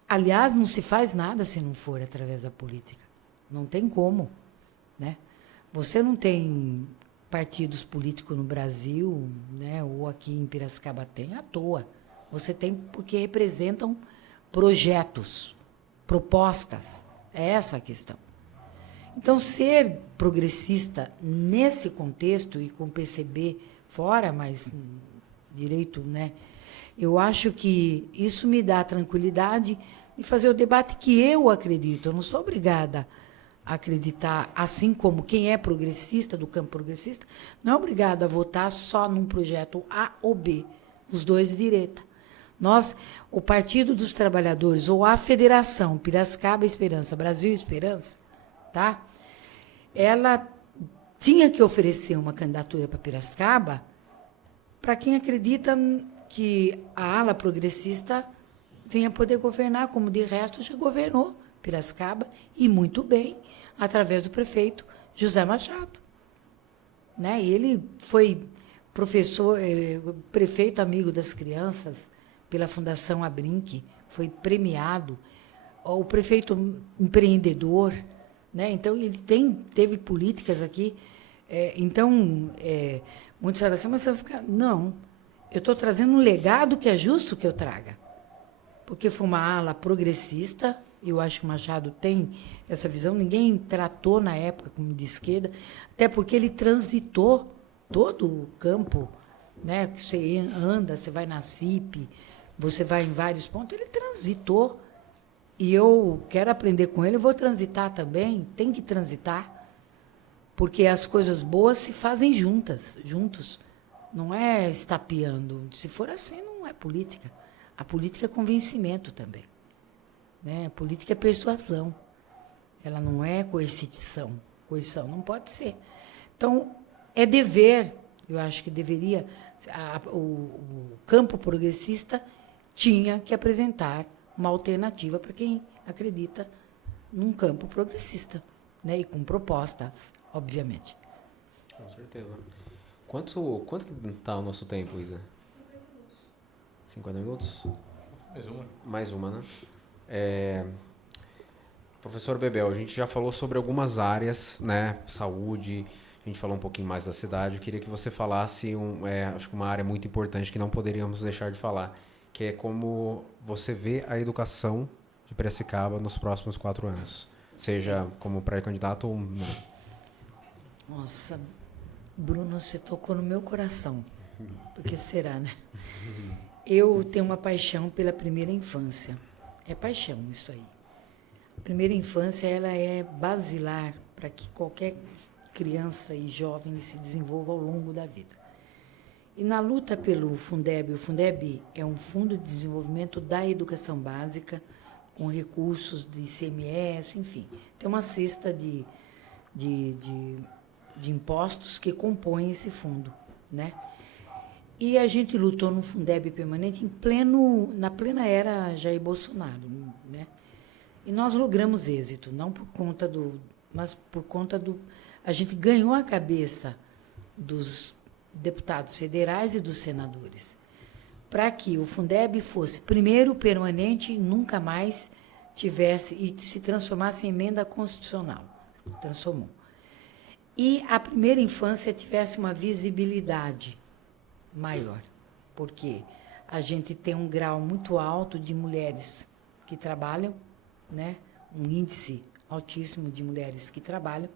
Aliás, não se faz nada se não for através da política. Não tem como, né? Você não tem partidos políticos no Brasil, né? Ou aqui em Piracicaba tem, à toa. Você tem porque representam projetos, propostas. É essa a questão. Então, ser progressista nesse contexto e com PCB fora, mas direito, né? Eu acho que isso me dá tranquilidade de fazer o debate que eu acredito. Eu não sou obrigada a acreditar, assim como quem é progressista, do campo progressista, não é obrigado a votar só num projeto A ou B, os dois de direita. O Partido dos Trabalhadores, ou a Federação Piracicaba Esperança, Brasil Esperança, tá? Ela tinha que oferecer uma candidatura para Piracicaba para quem acredita que a ala progressista venha poder governar, como de resto já governou Piracicaba, e muito bem, através do prefeito José Machado. Né? E ele foi prefeito amigo das crianças pela Fundação Abrinq, foi premiado, o prefeito empreendedor, né? Então, ele teve políticas aqui. Muitos falam assim, mas você vai ficar... Não, eu estou trazendo um legado que é justo que eu traga. porque foi uma ala progressista. Eu acho que o Machado tem essa visão. Ninguém tratou na época como de esquerda, até porque ele transitou todo o campo, né? Que você anda, você vai na CIP, você vai em vários pontos, ele transitou. E eu quero aprender com ele, eu vou transitar também, tem que transitar, porque as coisas boas se fazem juntos. Não é estapeando. Se for assim, não é política. A política é convencimento também. Né? A política é persuasão. Ela não é coercição. Coerção não pode ser. Então, é dever. Eu acho que deveria... o campo progressista tinha que apresentar uma alternativa para quem acredita num campo progressista, né? E com propostas, obviamente. Com certeza. Quanto que está o nosso tempo, Isa? 50 minutos? Mais uma, né? Professor Bebel, a gente já falou sobre algumas áreas, né? Saúde, a gente falou um pouquinho mais da cidade. Eu queria que você falasse, acho que uma área muito importante que não poderíamos deixar de falar, que é como você vê a educação de Piracicaba nos próximos 4 anos, seja como pré-candidato ou não. Nossa, Bruno, você tocou no meu coração. Porque será, né? Eu tenho uma paixão pela primeira infância. É paixão isso aí. A primeira infância, ela é basilar para que qualquer criança e jovem se desenvolva ao longo da vida. E na luta pelo Fundeb, o Fundeb é um fundo de desenvolvimento da educação básica, com recursos de ICMS, enfim. Tem uma cesta de impostos que compõem esse fundo, né? E a gente lutou no Fundeb permanente na plena era Jair Bolsonaro, né? E nós logramos êxito, não por conta mas por conta a gente ganhou a cabeça dos deputados federais e dos senadores, para que o Fundeb fosse, primeiro, permanente e nunca mais tivesse, e se transformasse em emenda constitucional. Transformou. E a primeira infância tivesse uma visibilidade maior, porque a gente tem um grau muito alto de mulheres que trabalham, né? Um índice altíssimo de mulheres que trabalham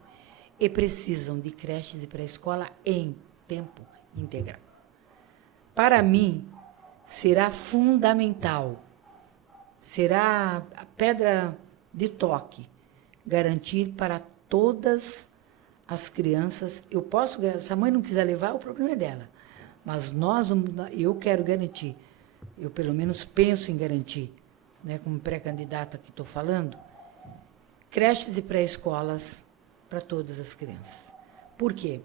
e precisam de creches e pré-escola em tempo integral. Para mim, será fundamental, será a pedra de toque, garantir para todas as crianças. Se a mãe não quiser levar, o problema é dela. Mas eu quero garantir, eu pelo menos penso em garantir, né, como pré-candidata que estou falando, creches e pré-escolas para todas as crianças. Por quê?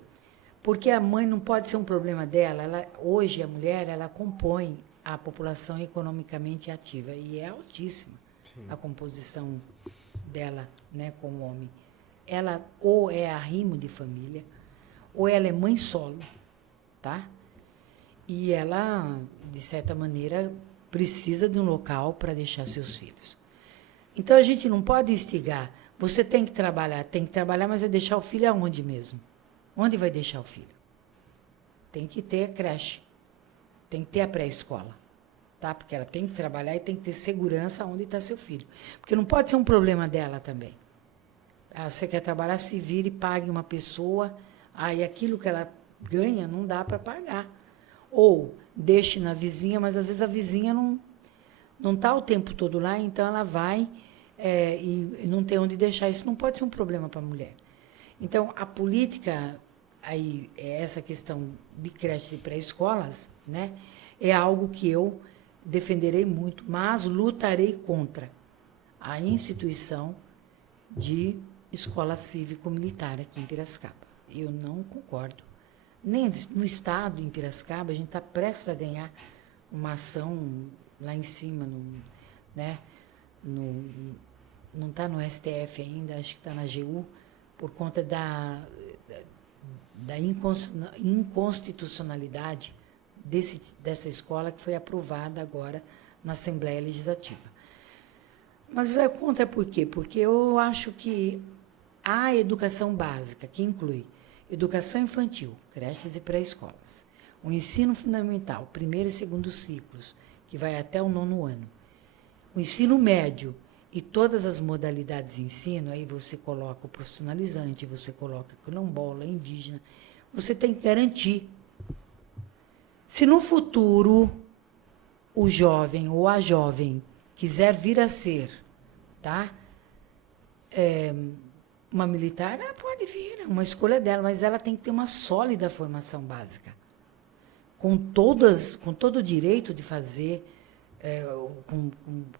Porque a mãe não pode ser um problema dela. Hoje, a mulher, ela compõe a população economicamente ativa, e é altíssima. Sim. A composição dela, né, com o homem. Ela ou é arrimo de família, ou ela é mãe solo, tá? E ela, de certa maneira, precisa de um local para deixar seus filhos. Então, a gente não pode instigar. Você tem que trabalhar, mas vai deixar o filho aonde mesmo? Onde vai deixar o filho? Tem que ter a creche, tem que ter a pré-escola, tá? Porque ela tem que trabalhar e tem que ter segurança onde está seu filho. Porque não pode ser um problema dela também. Você quer trabalhar, se vire e pague uma pessoa, aí aquilo que ela ganha não dá para pagar. Ou deixe na vizinha, mas às vezes a vizinha não está o tempo todo lá, então ela vai e não tem onde deixar. Isso não pode ser um problema para a mulher. Então, a política, aí, essa questão de creche e pré-escolas, né, é algo que eu defenderei muito, mas lutarei contra a instituição de escola cívico-militar aqui em Piracicaba. Eu não concordo. Nem no Estado, em Piracicaba, a gente está prestes a ganhar uma ação lá em cima, né, não está no STF ainda, acho que está na AGU, por conta da inconstitucionalidade dessa escola que foi aprovada agora na Assembleia Legislativa. Mas é contra por quê? Porque eu acho que a educação básica, que inclui educação infantil, creches e pré-escolas, o ensino fundamental, primeiro e segundo ciclos, que vai até o 9º ano, o ensino médio e todas as modalidades de ensino, aí você coloca o profissionalizante, você coloca quilombola, indígena, você tem que garantir. Se no futuro o jovem ou a jovem quiser vir a ser, tá? Uma militar, ela pode vir, é uma escolha dela, mas ela tem que ter uma sólida formação básica, com todo o direito de fazer, com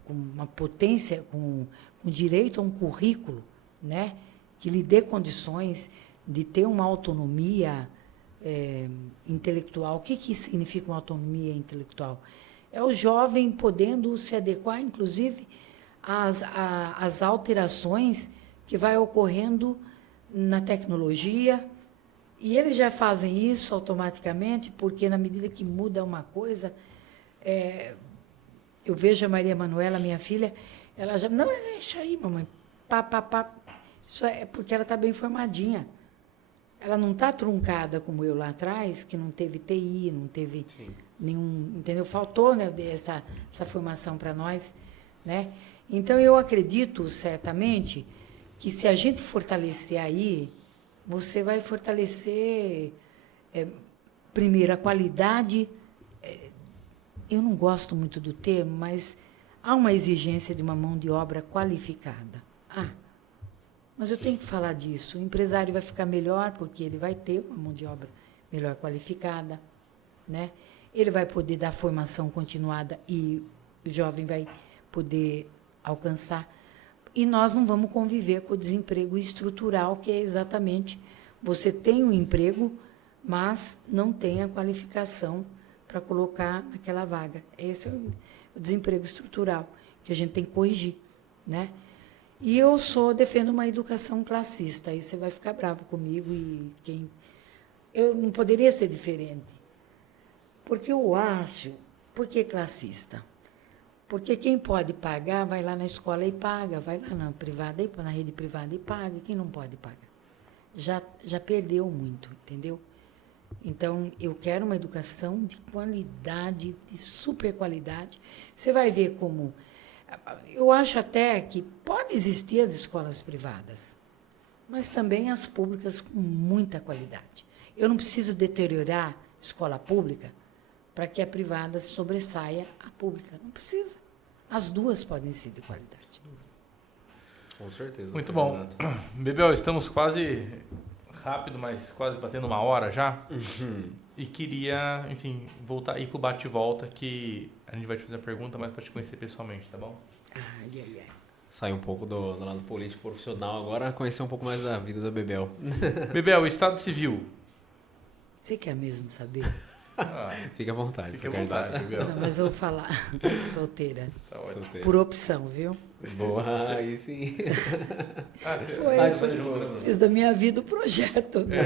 uma potência, com direito a um currículo, né, que lhe dê condições de ter uma autonomia intelectual. O que significa uma autonomia intelectual? É o jovem podendo se adequar, inclusive, às alterações que vai ocorrendo na tecnologia, e eles já fazem isso automaticamente, porque na medida que muda uma coisa, eu vejo a Maria Manuela, minha filha, ela já, não, deixa aí, mamãe, pá. Isso é porque ela está bem formadinha. Ela não está truncada como eu lá atrás, que não teve TI, não teve nenhum, entendeu? Faltou, né, essa formação para nós, né? Então, eu acredito, certamente, que se a gente fortalecer aí, você vai fortalecer, primeiro, a qualidade. Eu não gosto muito do termo, mas há uma exigência de uma mão de obra qualificada. Mas eu tenho que falar disso. O empresário vai ficar melhor porque ele vai ter uma mão de obra melhor qualificada, né? Ele vai poder dar formação continuada e o jovem vai poder alcançar. E nós não vamos conviver com o desemprego estrutural, que é exatamente você tem um emprego, mas não tem a qualificação para colocar naquela vaga. Esse é o desemprego estrutural, que a gente tem que corrigir, né? E eu defendo uma educação classista, aí você vai ficar bravo comigo, eu não poderia ser diferente. Porque eu acho, por que classista? Porque quem pode pagar, vai lá na escola e paga, vai lá na privada, na rede privada e paga, quem não pode pagar? Já perdeu muito, entendeu? Então, eu quero uma educação de qualidade, de super qualidade. Você vai ver como... Eu acho até que pode existir as escolas privadas, mas também as públicas com muita qualidade. Eu não preciso deteriorar a escola pública para que a privada sobressaia a pública. Não precisa. As duas podem ser de qualidade. Com certeza. Muito bom. Bebel, estamos quase rápido, mas quase batendo 1 hora já. E queria, enfim, voltar aí pro bate-volta, que a gente vai te fazer a pergunta, mas para te conhecer pessoalmente, tá bom? Sair um pouco do lado político profissional agora, conhecer um pouco mais da vida da Bebel. Bebel, Estado Civil. Você quer mesmo saber? Fique à vontade. Fique à vontade, Bebel. Não, mas eu vou falar. Solteira. Tá ótimo. Solteiro. Por opção, viu? Boa, aí sim. Foi. Fiz da minha vida o projeto. Né?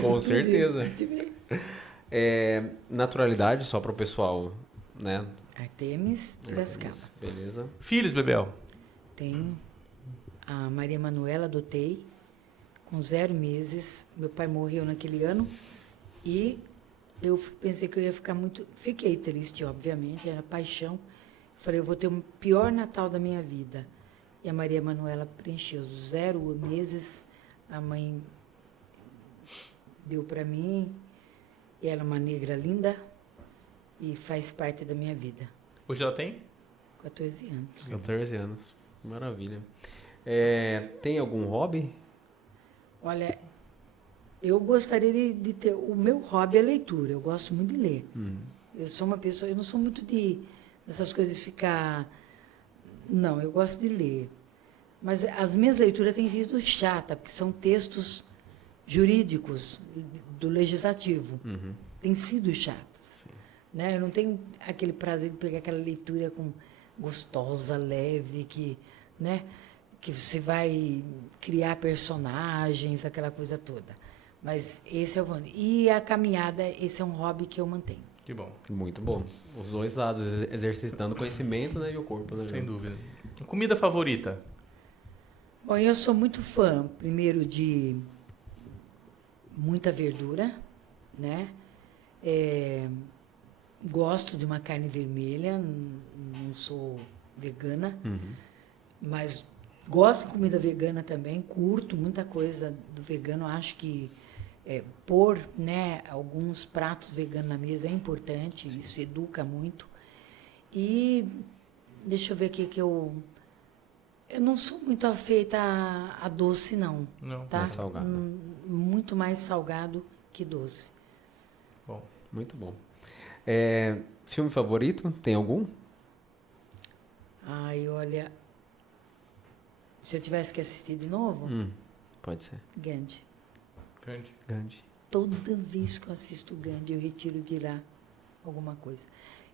Com certeza. Isso. Naturalidade, só para o pessoal, né? Artemis Piracicaba. Beleza. Filhos, Bebel. Tenho a Maria Manuela, adotei, com 0 meses. Meu pai morreu naquele ano e eu pensei que eu ia ficar muito... Fiquei triste, obviamente, era paixão. Falei, eu vou ter o pior Natal da minha vida. E a Maria Manuela preencheu 0 meses. A mãe deu para mim. E ela é uma negra linda e faz parte da minha vida. Hoje ela tem? 14 anos. 14 anos. Maravilha. Tem algum hobby? Olha, eu gostaria de ter... O meu hobby é leitura. Eu gosto muito de ler. Eu sou uma pessoa... Eu não sou muito dessas coisas de ficar... Não, eu gosto de ler. Mas as minhas leituras têm sido chatas, porque são textos jurídicos do legislativo. Têm sido chatas. Né? Eu não tenho aquele prazer de pegar aquela leitura gostosa, leve, que você vai criar personagens, aquela coisa toda. Mas esse é o... E a caminhada, esse é um hobby que eu mantenho. Que bom. Muito bom. Os dois lados, exercitando o conhecimento, né, e o corpo, né? Sem dúvida. Comida favorita? Bom, eu sou muito fã, primeiro, de muita verdura, né? Gosto de uma carne vermelha, não sou vegana, mas gosto de comida vegana também, curto muita coisa do vegano, acho que pôr, né, alguns pratos veganos na mesa é importante, isso educa muito. E deixa eu ver aqui que eu não sou muito afeita a doce, não. Não. Tá? Mais salgado. Muito mais salgado que doce. Bom. Muito bom. Filme favorito? Tem algum? Ai, olha, se eu tivesse que assistir de novo, Pode ser. Gandhi. Grande. Gandhi. Toda vez que eu assisto Gandhi, eu retiro de lá alguma coisa.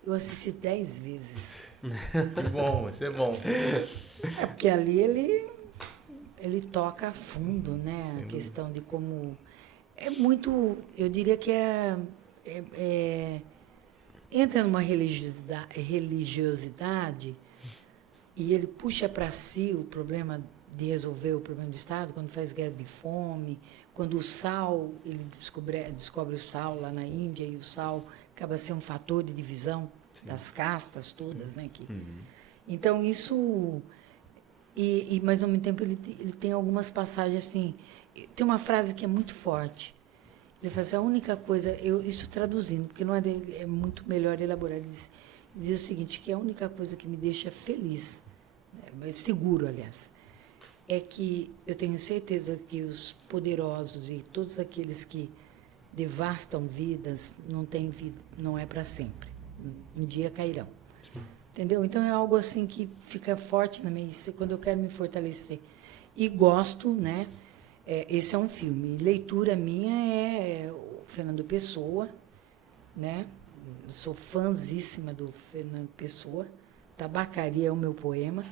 Eu assisti 10 vezes. Que bom, isso é bom. Porque ali ele toca a fundo, né? Sem A dúvida. questão de como... É muito... Eu diria que entra numa religiosidade e ele puxa para si o problema de resolver o problema do Estado, quando faz guerra de fome, quando o sal, ele descobre o sal lá na Índia, e o sal acaba sendo um fator de divisão das castas todas, né? Então, isso... mas, ao mesmo tempo, ele tem algumas passagens assim... Tem uma frase que é muito forte. Ele fala assim, a única coisa... isso traduzindo, porque não é muito melhor elaborar. Ele diz o seguinte, que a única coisa que me deixa feliz, seguro, aliás, é que eu tenho certeza que os poderosos e todos aqueles que devastam vidas não têm vida, não é para sempre. Um dia cairão. Entendeu? Então é algo assim que fica forte na minha, quando eu quero me fortalecer. E gosto, né? Esse é um filme. Leitura minha é o Fernando Pessoa, né? Eu sou fãzíssima do Fernando Pessoa. Tabacaria é o meu poema.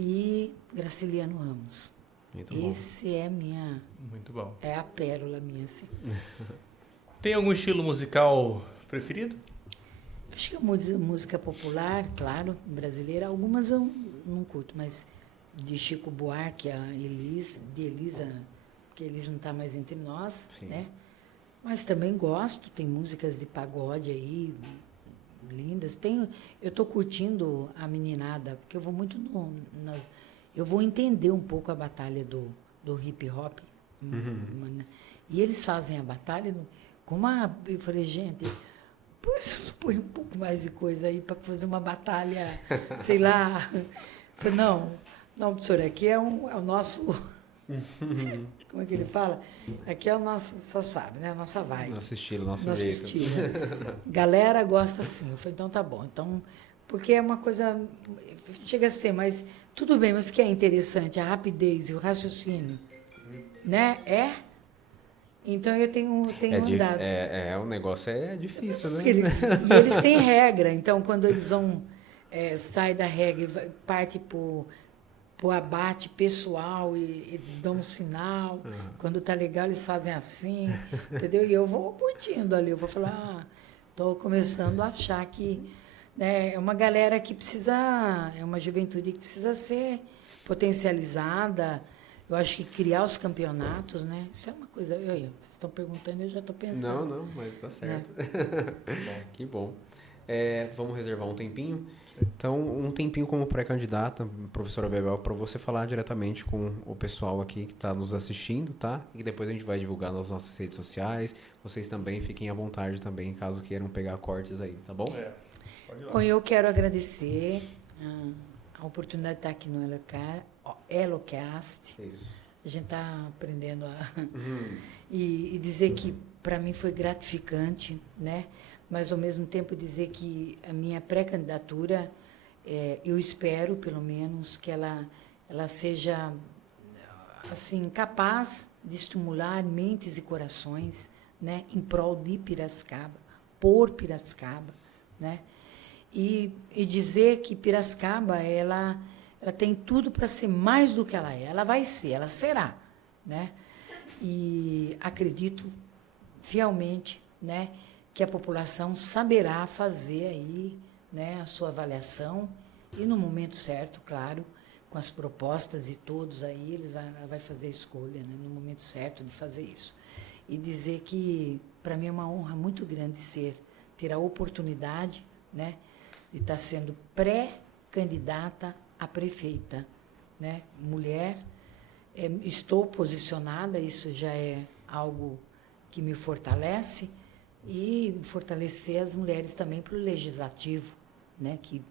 E Graciliano Ramos. Muito bom. Esse é minha... Muito bom. É a pérola minha, assim. Tem algum estilo musical preferido? Acho que a música popular, claro, brasileira. Algumas eu não curto, mas de Chico Buarque, de Elisa, porque Elis não está mais entre nós, Sim. né? Mas também gosto, tem músicas de pagode aí, lindas. Eu estou curtindo a meninada, porque eu vou muito eu vou entender um pouco a batalha do hip hop. E eles fazem a batalha eu falei, gente, põe um pouco mais de coisa aí para fazer uma batalha, sei lá. Eu falei, não, professora, aqui é o nosso... Como é que ele fala? Aqui é o nosso, só sabe, né? A nossa vibe. Nosso estilo, nosso Nosso jeito. estilo. Galera gosta assim. Eu falei, então tá bom. Então, porque é uma coisa... Chega a ser, mas tudo bem, mas que é interessante, a rapidez e o raciocínio, né? Então eu tenho andado. O negócio é difícil, né? E eles têm regra, então quando eles vão sai da regra e parte pro abate pessoal e eles dão um sinal, quando tá legal eles fazem assim, entendeu? E eu vou curtindo ali, eu vou falar, estou começando a achar que é uma galera que precisa, é uma juventude que precisa ser potencializada. Eu acho que criar os campeonatos, né? Isso é uma coisa... Vocês estão perguntando, eu já estou pensando. Não, mas tá certo. Que bom. Vamos reservar um tempinho. Então, um tempinho como pré-candidata, professora Bebel, para você falar diretamente com o pessoal aqui que está nos assistindo, tá? E depois a gente vai divulgar nas nossas redes sociais. Vocês também fiquem à vontade também, caso queiram pegar cortes aí, tá bom? Pode ir lá. Bom, eu quero agradecer a oportunidade de estar aqui no Elocast. Isso. A gente está aprendendo e dizer que para mim foi gratificante, né? Mas ao mesmo tempo dizer que a minha pré-candidatura, eu espero pelo menos que ela seja assim capaz de estimular mentes e corações, né? Em prol de Piracicaba, por Piracicaba, né? E dizer que Piracicaba ela tem tudo para ser mais do que ela é. Ela vai ser, ela será, né? E acredito fielmente, né, que a população saberá fazer aí, né, a sua avaliação e no momento certo, claro, com as propostas e todos aí, ela vai fazer a escolha, né, no momento certo de fazer isso. E dizer que para mim é uma honra muito grande ter a oportunidade, né, de estar sendo candidata a prefeita, né? Mulher, estou posicionada, isso já é algo que me fortalece, e fortalecer as mulheres também para o legislativo, né? Que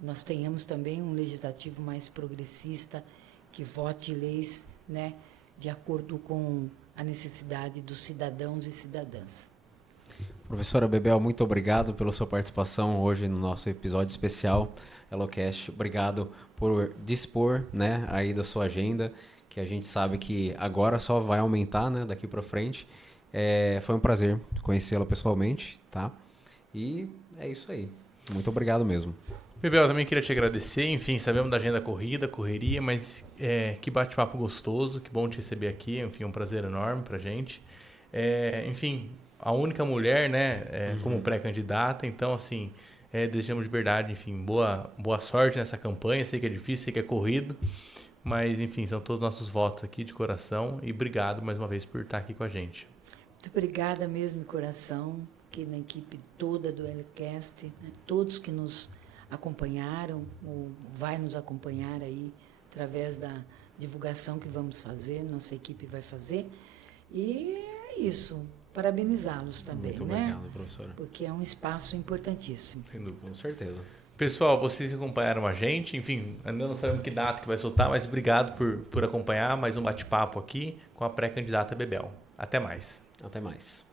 nós tenhamos também um legislativo mais progressista, que vote leis, né? De acordo com a necessidade dos cidadãos e cidadãs. Professora Bebel, muito obrigado pela sua participação hoje no nosso episódio especial Elocast. Obrigado por dispor, né, aí da sua agenda, que a gente sabe que agora só vai aumentar, né, daqui para frente. Foi um prazer conhecê-la pessoalmente, tá? E é isso aí. Muito obrigado mesmo. Bebel, eu também queria te agradecer. Enfim, sabemos da agenda correria, mas que bate-papo gostoso, que bom te receber aqui. Enfim, um prazer enorme pra gente. Enfim, a única mulher, né, como pré-candidata. Então, assim, desejamos de verdade, enfim, boa sorte nessa campanha. Sei que é difícil, sei que é corrido, mas, enfim, são todos nossos votos aqui de coração. E obrigado mais uma vez por estar aqui com a gente. Muito obrigada mesmo, de coração, aqui na equipe toda do Elocast, né, todos que nos acompanharam, ou vai nos acompanhar aí através da divulgação que vamos fazer, nossa equipe vai fazer. E é isso, parabenizá-los também, Muito né? obrigado, professora. Porque é um espaço importantíssimo. Com certeza. Pessoal, vocês acompanharam a gente, enfim, ainda não sabemos que data que vai soltar, mas obrigado por acompanhar mais um bate-papo aqui com a pré-candidata Bebel. Até mais. Até mais.